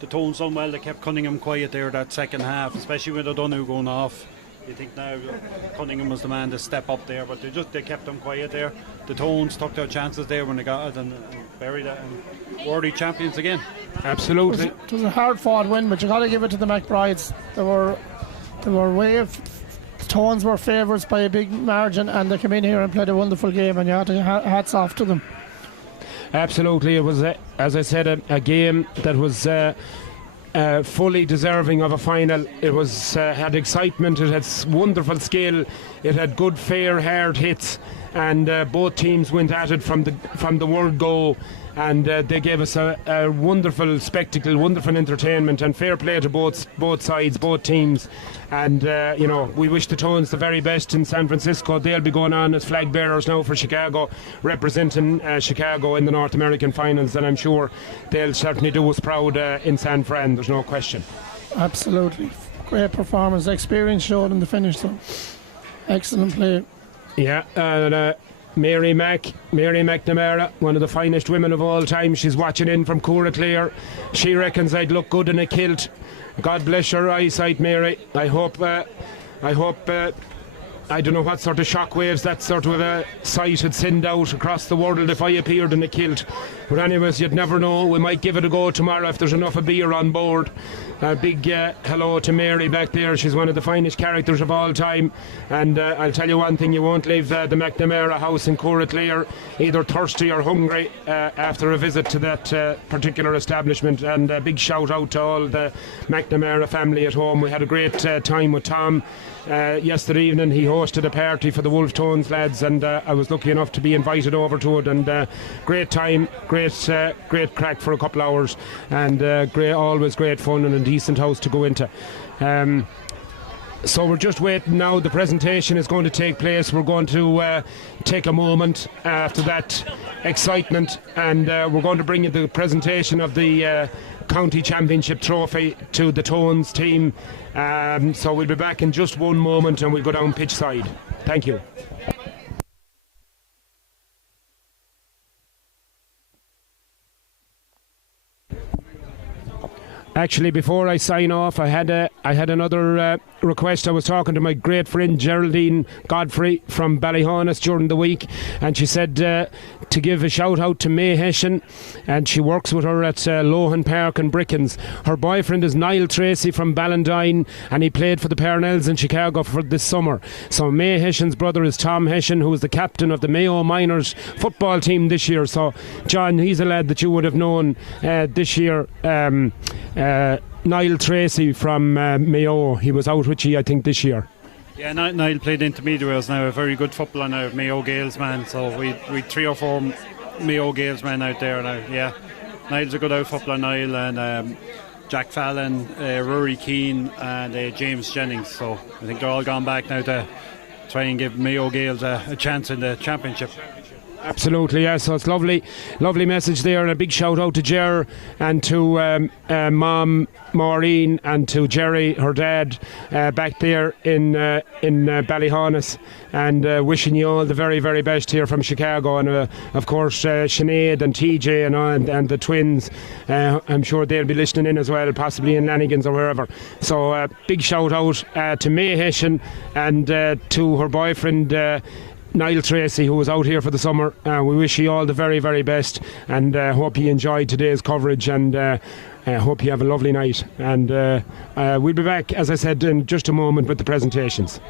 The Tones done well. They kept Cunningham quiet there that second half, especially with O'Donoghue going off. You think now Cunningham was the man to step up there, but they kept them quiet there. The Tones took their chances there when they got it and buried it, and worthy champions again. Absolutely. It was a hard-fought win, but you got to give it to the McBrides. They were the Tones were favourites by a big margin, and they came in here and played a wonderful game, and you had to hats off to them. Absolutely, it was, as I said, a game that was fully deserving of a final. It was had excitement, it had wonderful skill, it had good, fair, hard hits, and both teams went at it from the word go, and they gave us a wonderful spectacle, wonderful entertainment, and fair play to both sides, both teams. And we wish the Tones the very best in San Francisco. They'll be going on as flag bearers now for Chicago, representing Chicago in the North American finals, and I'm sure they'll certainly do us proud in San Fran, there's no question. Absolutely, great performance. Experience showed in the finish, so excellent play. Yeah, and Mary McNamara, one of the finest women of all time, she's watching in from Cooraclear. She reckons I'd look good in a kilt. God bless your eyesight, Mary. I hope I don't know what sort of shockwaves that sort of a sight would send out across the world if I appeared in a kilt. But anyways, you'd never know. We might give it a go tomorrow if there's enough of beer on board. A big hello to Mary back there. She's one of the finest characters of all time. And I'll tell you one thing, you won't leave the McNamara house in Cooraclear either thirsty or hungry after a visit to that particular establishment. And a big shout out to all the McNamara family at home. We had a great time with Tom yesterday evening. He hosted a party for the Wolf Tones lads, and I was lucky enough to be invited over to it, and great time, great crack for a couple hours, and always great fun and a decent house to go into. So we're just waiting now. The presentation is going to take place. We're going to take a moment after that excitement, and we're going to bring you the presentation of the county championship trophy to the Tones team. So we'll be back in just one moment, and we'll go down pitch side. Thank you. Actually, before I sign off, I had another request. I was talking to my great friend Geraldine Godfrey from Ballyhonus during the week, and she said to give a shout out to May Hessian, and she works with her at Lohan Park and Brickens. Her boyfriend is Niall Tracy from Ballandine, and he played for the Parnells in Chicago for this summer. So May Hessian's brother is Tom Hessian, who is the captain of the Mayo Miners football team this year. So John, he's a lad that you would have known this year. Niall Tracy from Mayo, he was out with you, I think, this year. Yeah, Niall played intermediaries now, a very good footballer now, Mayo Gales man. So we 3 or 4 Mayo Gales men out there now. Yeah, Niall's a good out footballer, Niall, and Jack Fallon, Rory Keane, and James Jennings. So I think they're all gone back now to try and give Mayo Gales a chance in the championship. Absolutely, yeah. So it's lovely message there, and a big shout out to Ger and to Mom Maureen and to Jerry, her dad, back there in Ballyhonus, and wishing you all the very, very best here from Chicago, and of course Sinead and TJ and the twins. I'm sure they'll be listening in as well, possibly in Lanigans or wherever. So big shout out to May Hessian and to her boyfriend Niall Tracy, who was out here for the summer. We wish you all the very, very best, and hope you enjoyed today's coverage, and hope you have a lovely night. And we'll be back, as I said, in just a moment with the presentations.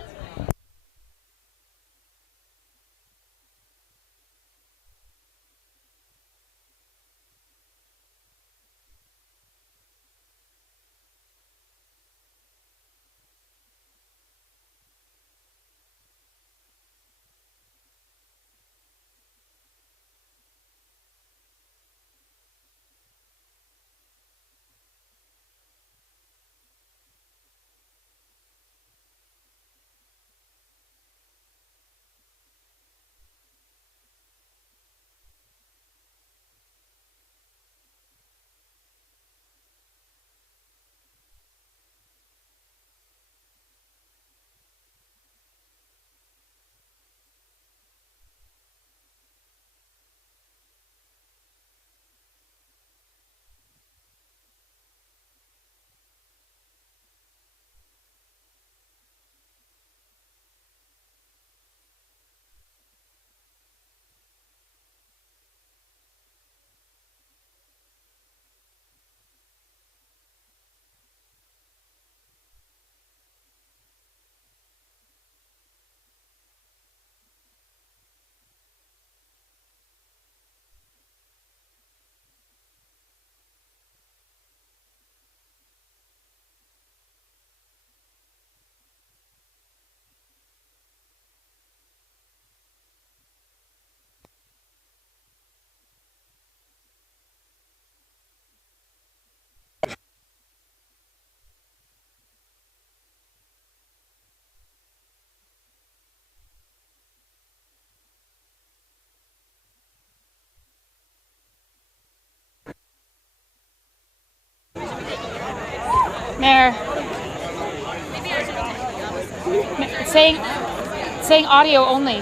Mayor, saying audio only.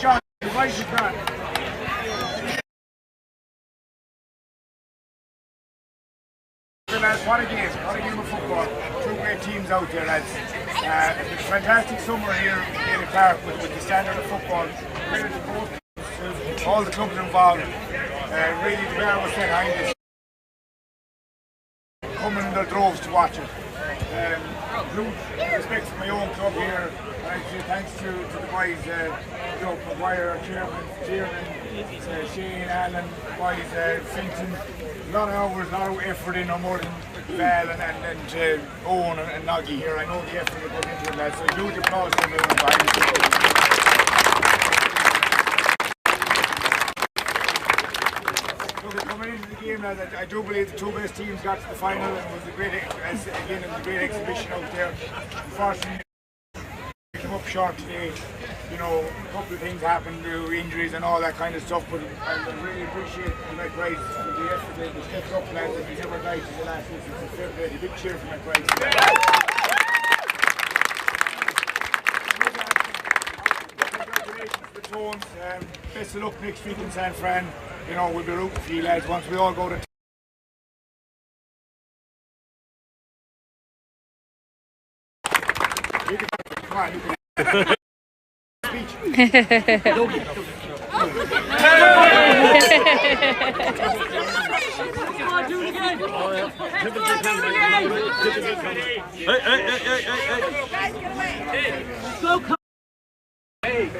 John, raise your hand. What a game of football. 2 great teams out there, lads. It's been a fantastic summer here in Daly Park with the standard of football. Really the both, all the clubs involved. Really the bar was set behind this. Coming in their droves to watch it. Huge respect for my own club here. I'd say thanks to the boys, Joe McGuire, Chairman, Shane, Allen, boys, Finton. A lot of hours, a lot of effort in, no more than Val and Owen and Noggy here. I know the effort they put into it, lads. So huge applause to everyone behind the coming into the game, lads, I do believe the two best teams got to the final, and it was a great, exhibition out there. Unfortunately, we came up short today. You know, a couple of things happened, injuries and all that kind of stuff, but I really appreciate my guys for the effort they stepped up, lads, and they never died to the last minute. It's a fair play. A big cheer for my guys. Congratulations to the Tones. Best of luck next week in San Fran. You know, we'll be rooting for you lads once we all go to come on, you can speech.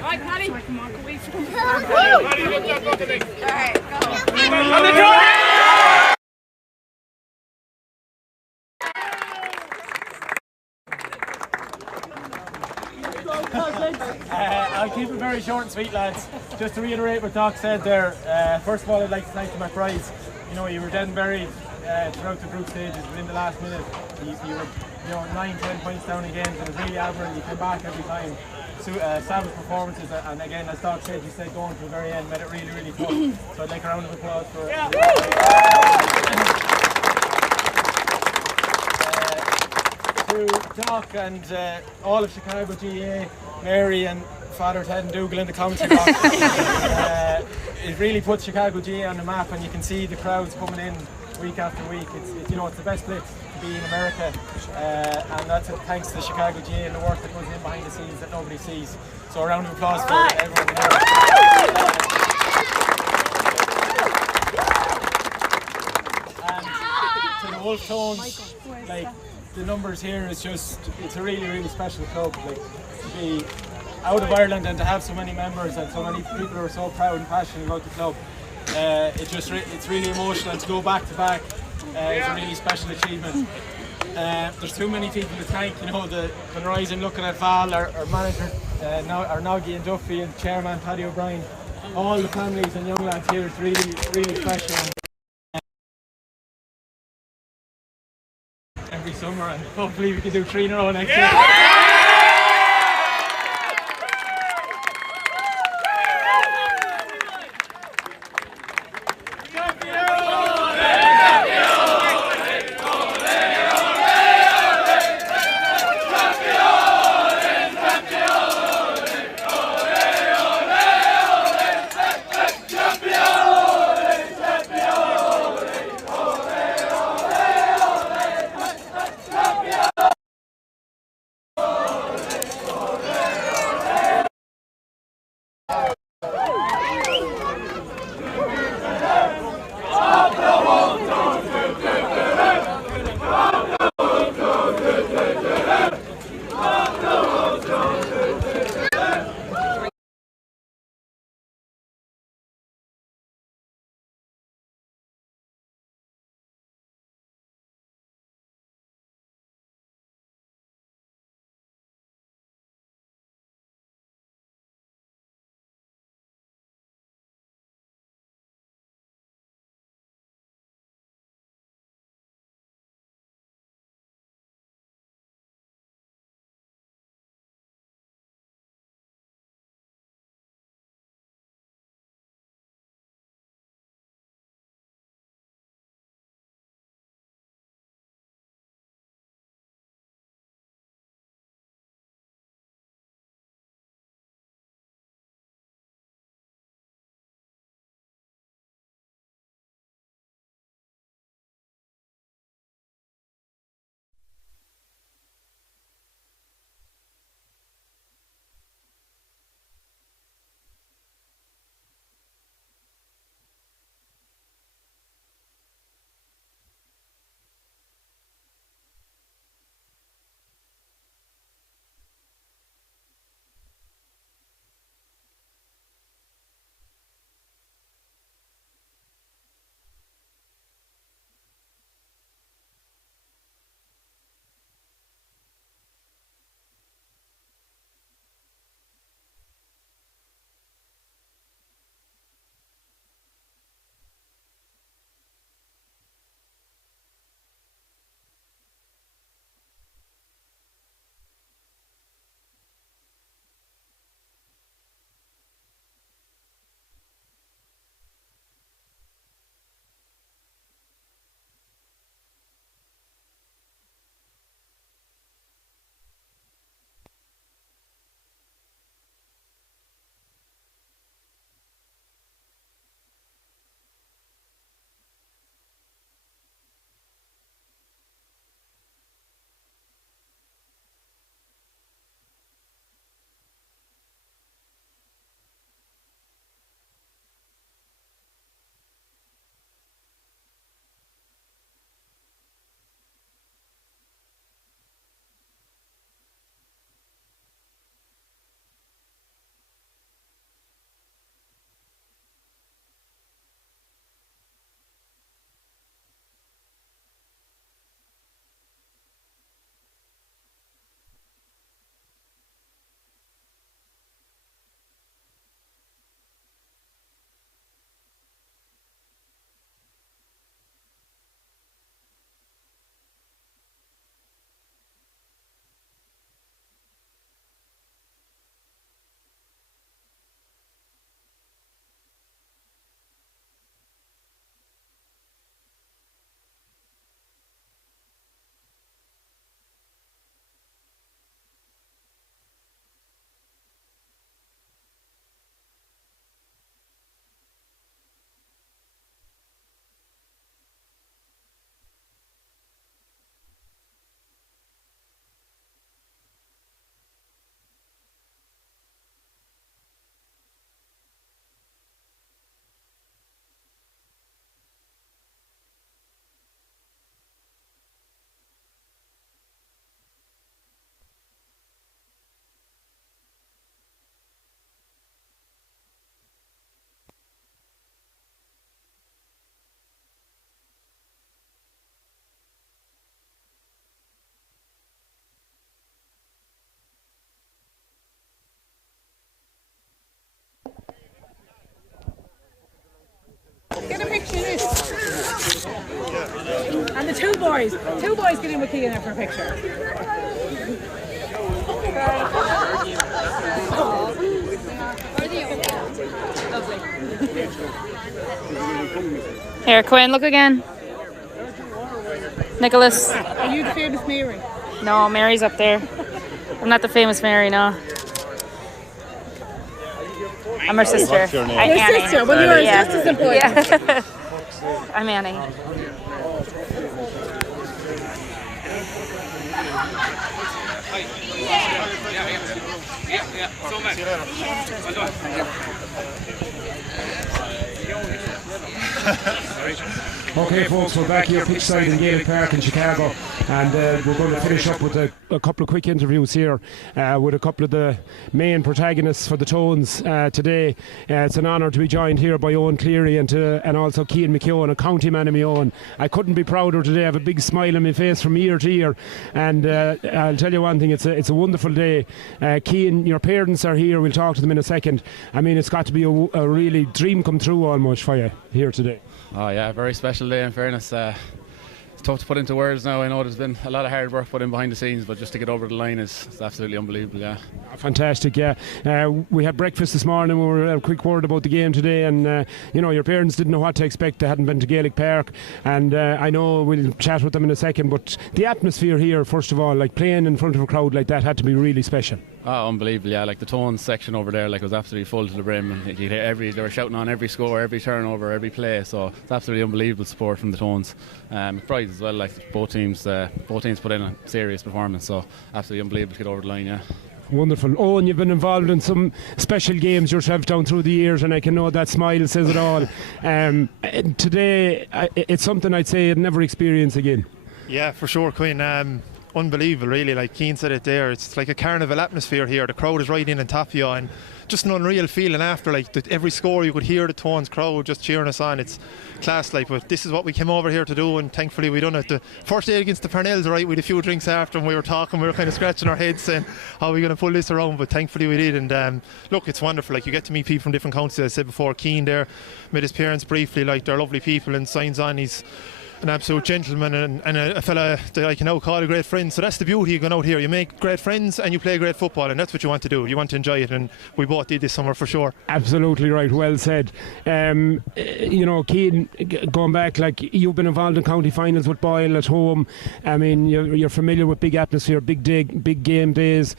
Right, Paddy. I'll keep it very short and sweet, lads. Just to reiterate what Doc said there, first of all I'd like to thank my prize. You know, you were dead and buried throughout the group stages. Within the last minute you were 9-10 points down in games, and it's really admirable. You came back every time. Savage performances, and again, as Doc said, you stayed going to the very end, made it really, really tough. So I'd like a round of applause for to Doc and all of Chicago GAA, Mary and Father Ted and Dougal in the commentary box. It really puts Chicago GAA on the map, and you can see the crowds coming in week after week. It's the best place to be in America, and that's thanks to the Chicago GAA and the work that goes in behind the scenes that nobody sees. So a round of applause for everyone there. And to the Wolf Tones, like, the numbers here is it's a really, really special club. Like, to be out of Ireland and to have so many members and so many people who are so proud and passionate about the club, it's really emotional. To go back to back is a really special achievement. There's too many people to thank. You know, the Horizon, looking at Val, our manager, our Noggy and Duffy, and chairman Paddy O'Brien, all the families and young lads here. It's really, really special. Every summer, and hopefully we can do 3 in a row next year. And the two boys get in with Keane for a picture. Here, Quinn, look again. Nicholas. Are you the famous Mary? No, Mary's up there. I'm not the famous Mary, no. I'm her sister. What's your name? Your sister? Well, you're just as important. Yeah. I'm Annie. Okay, folks, we're back here pitch side in Gaelic Park in Chicago, and we're going to finish up with a couple of quick interviews here with a couple of the main protagonists for the Tones today. It's an honour to be joined here by Owen Cleary and also Cian McKeown, a county man of my own. I couldn't be prouder today. I have a big smile on my face from ear to ear, and I'll tell you one thing, it's a wonderful day. Cian, your parents are here. We'll talk to them in a second. I mean, it's got to be a really dream come true almost for you here today. Oh yeah, very special day in fairness. It's tough to put into words now. I know there's been a lot of hard work put in behind the scenes, but just to get over the line is absolutely unbelievable, yeah. Fantastic, yeah. We had breakfast this morning. We were a quick word about the game today, and your parents didn't know what to expect. They hadn't been to Gaelic Park, and I know we'll chat with them in a second, but the atmosphere here, first of all, like playing in front of a crowd like that had to be really special. Oh, unbelievable, yeah. Like the Tones section over there, like, was absolutely full to the brim, and you could hear they were shouting on every score, every turnover, every play, so it's absolutely unbelievable support from the Tones. McBride as well, like both teams put in a serious performance, so absolutely unbelievable to get over the line, yeah. Wonderful. Owen, you've been involved in some special games yourself down through the years, and I can know that smile says it all. Today, it's something I'd say I'd never experience again. Yeah, for sure, Quinn. Unbelievable, really. Like Cian said it there, it's like a carnival atmosphere here. The crowd is right in on top of you, and just an unreal feeling after. Like every score, you could hear the Tones crowd just cheering us on. It's class, like. But this is what we came over here to do, and thankfully we done it. The first day against the Parnells, right, we had a few drinks after, and we were talking, we were kind of scratching our heads saying, how are we going to pull this around? But thankfully we did, and look, it's wonderful. Like, you get to meet people from different counties. As I said before, Cian there met his parents briefly. Like, they're lovely people, and signs on he's an absolute gentleman and a fella that I can now call a great friend. So that's the beauty of going out here. You make great friends and you play great football, and that's what you want to do. You want to enjoy it, and we both did this summer for sure. Absolutely right, well said. Cian, going back, like, you've been involved in county finals with Boyle at home. I mean, you're familiar with big atmosphere, big game days,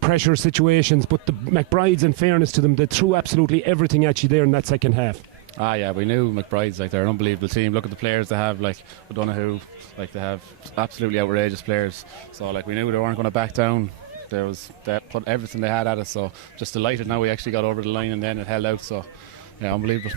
pressure situations, but the McBrides, in fairness to them, they threw absolutely everything at you there in that second half. Ah, yeah, we knew McBride's, like, they're an unbelievable team. Look at the players they have, like O'Donoghue, like, they have absolutely outrageous players. So, like, we knew they weren't going to back down. They put everything they had at us, so just delighted now we actually got over the line, and then it held out, so yeah, unbelievable.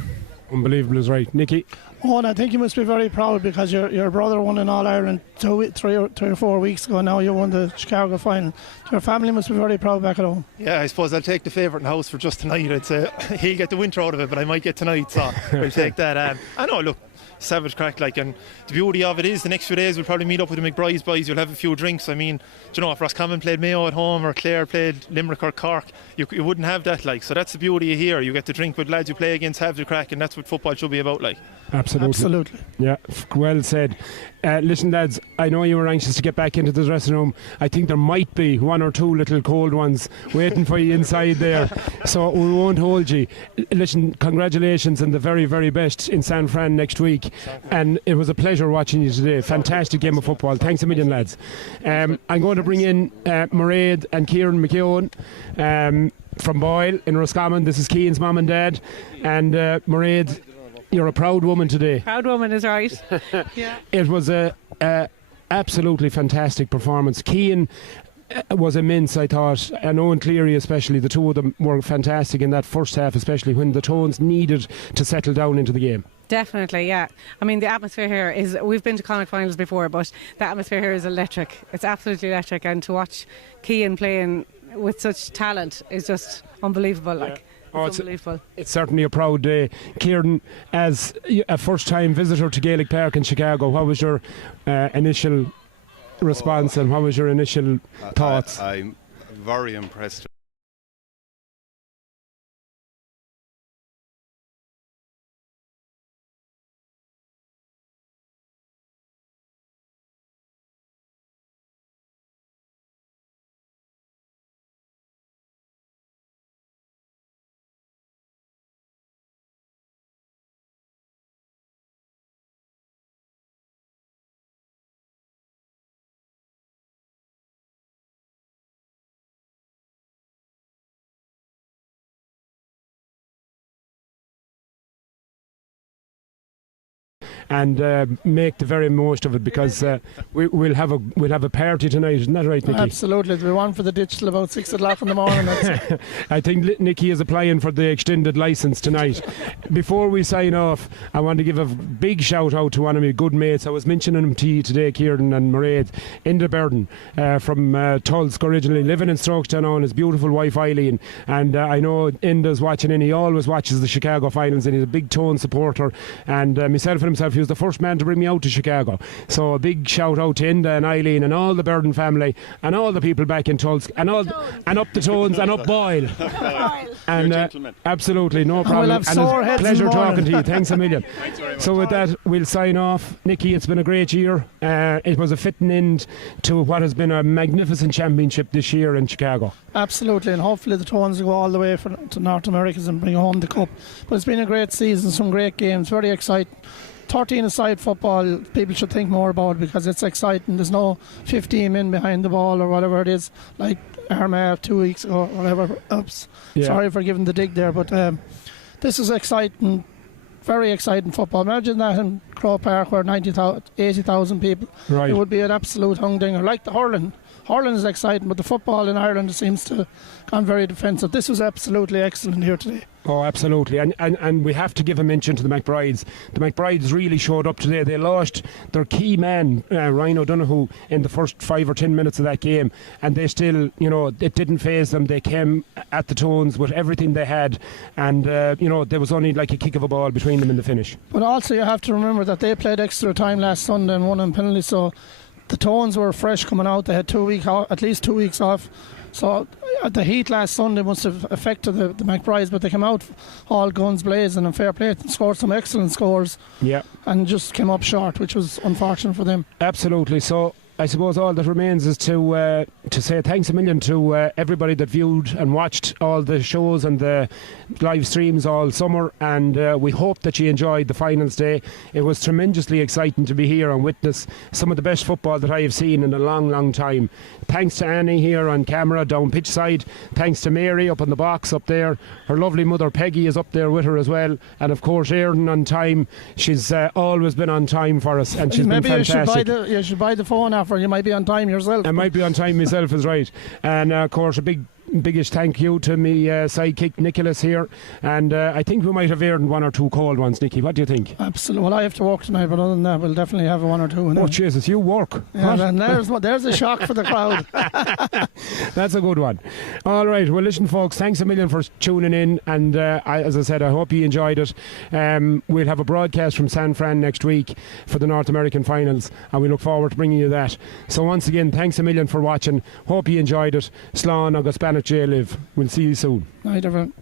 Unbelievable is right. Nicky? Oh, and I think you must be very proud, because your brother won in All-Ireland 3 or 4 weeks ago. Now you won the Chicago final. Your family must be very proud back at home. Yeah, I suppose I'll take the favourite in the house for just tonight. I'd say he'll get the winter out of it, but I might get tonight, so I'll take that. I know, look, savage crack, like, and the beauty of it is the next few days we'll probably meet up with the McBride's boys. You'll have a few drinks. I mean, do you know, if Roscommon played Mayo at home, or Clare played Limerick or Cork, you wouldn't have that, like. So that's the beauty of here. You get to drink with lads you play against, have the crack, and that's what football should be about, like. Absolutely. Yeah, well said. Listen, lads, I know you were anxious to get back into the dressing room. I think there might be one or two little cold ones waiting for you inside there, so we won't hold you. Listen, congratulations and the very, very best in San Fran next week, and it was a pleasure watching you today. Fantastic game of football. Thanks a million, lads. I'm going to bring in Mairead and Kieran McKeown from Boyle in Roscommon. This is Cian's mum and dad, and Mairead, you're a proud woman today. Proud woman is right. Yeah. It was a absolutely fantastic performance. Cian was immense, I thought, and Owen Cleary especially. The two of them were fantastic in that first half, especially when the Tones needed to settle down into the game. Definitely, yeah. I mean, the atmosphere here is, we've been to Connacht finals before, but the atmosphere here is electric. It's absolutely electric, and to watch Cian playing with such talent is just unbelievable. Like, it's unbelievable. It's certainly a proud day. Kieran, as a first-time visitor to Gaelic Park in Chicago, what was your initial response, and what was your initial thoughts? I'm very impressed and make the very most of it, because we'll have a party tonight, isn't that right, Nicky? Absolutely. We're on for the ditch till about 6 o'clock in the morning. I think Nicky is applying for the extended licence tonight. Before we sign off, I want to give a big shout out to one of my good mates. I was mentioning him to you today, Kieran and Mairead, Enda Burden, from Tulsk originally, living in Stroketown now, and his beautiful wife Eileen. And I know Enda's watching, and he always watches the Chicago finals, and he's a big Tone supporter. And myself and himself, he was the first man to bring me out to Chicago. So a big shout out to Enda and Eileen and all the Burden family and all the people back in Tulsk and up the Tones and up Boyle. And absolutely no problem. We'll have sore heads pleasure talking to you. Thanks a million. So with that, we'll sign off. Nicky, it's been a great year. It was a fitting end to what has been a magnificent championship this year in Chicago. Absolutely, and hopefully the Tones will go all the way to North Americas and bring home the cup. But it's been a great season, some great games, very exciting. 13-a-side football, people should think more about it, because it's exciting. There's no 15 men behind the ball or whatever it is, like Armagh 2 weeks ago, or whatever. Oops, sorry for giving the dig there, but this is exciting, very exciting football. Imagine that in Croke Park, where 80,000 people. Right. It would be an absolute humdinger, like the hurling. Hurling is exciting, but the football in Ireland seems to gone very defensive. This was absolutely excellent here today. Oh, absolutely. And we have to give a mention to the McBrides. The McBrides really showed up today. They lost their key man, Ryan O'Donoghue, in the first 5 or 10 minutes of that game. And they still, it didn't faze them. They came at the Tones with everything they had. And, there was only like a kick of a ball between them in the finish. But also you have to remember that they played extra time last Sunday and won on penalty. So the Tones were fresh coming out. They had at least 2 weeks off. So the heat last Sunday must have affected the McBrides, but they came out all guns blazing and fair play and scored some excellent scores. Yeah. And just came up short, which was unfortunate for them. Absolutely. So I suppose all that remains is to say thanks a million to everybody that viewed and watched all the shows and the live streams all summer, and we hope that you enjoyed the finals day. It was tremendously exciting to be here and witness some of the best football that I have seen in a long, long time. Thanks to Annie here on camera down pitch side. Thanks to Mary up on the box up there. Her lovely mother Peggy is up there with her as well, and of course Erin on time. She's always been on time for us, and she's been fantastic. Maybe you should buy the phone offer. You might be on time yourself. I might be on time myself, is right. And of course a biggest thank you to me sidekick Nicholas here, and I think we might have aired one or two cold ones. Nicky, what do you think? Absolutely. Well, I have to work tonight, but other than that we'll definitely have one or two. Oh Jesus, you work. Yeah, and there's a shock for the crowd. That's a good one. All right, well listen folks, thanks a million for tuning in, and as I said, I hope you enjoyed it. We'll have a broadcast from San Fran next week for the North American finals, and we look forward to bringing you that. So once again, thanks a million for watching. Hope you enjoyed it. Slán agus Banach J live. We'll see you soon. Night everyone.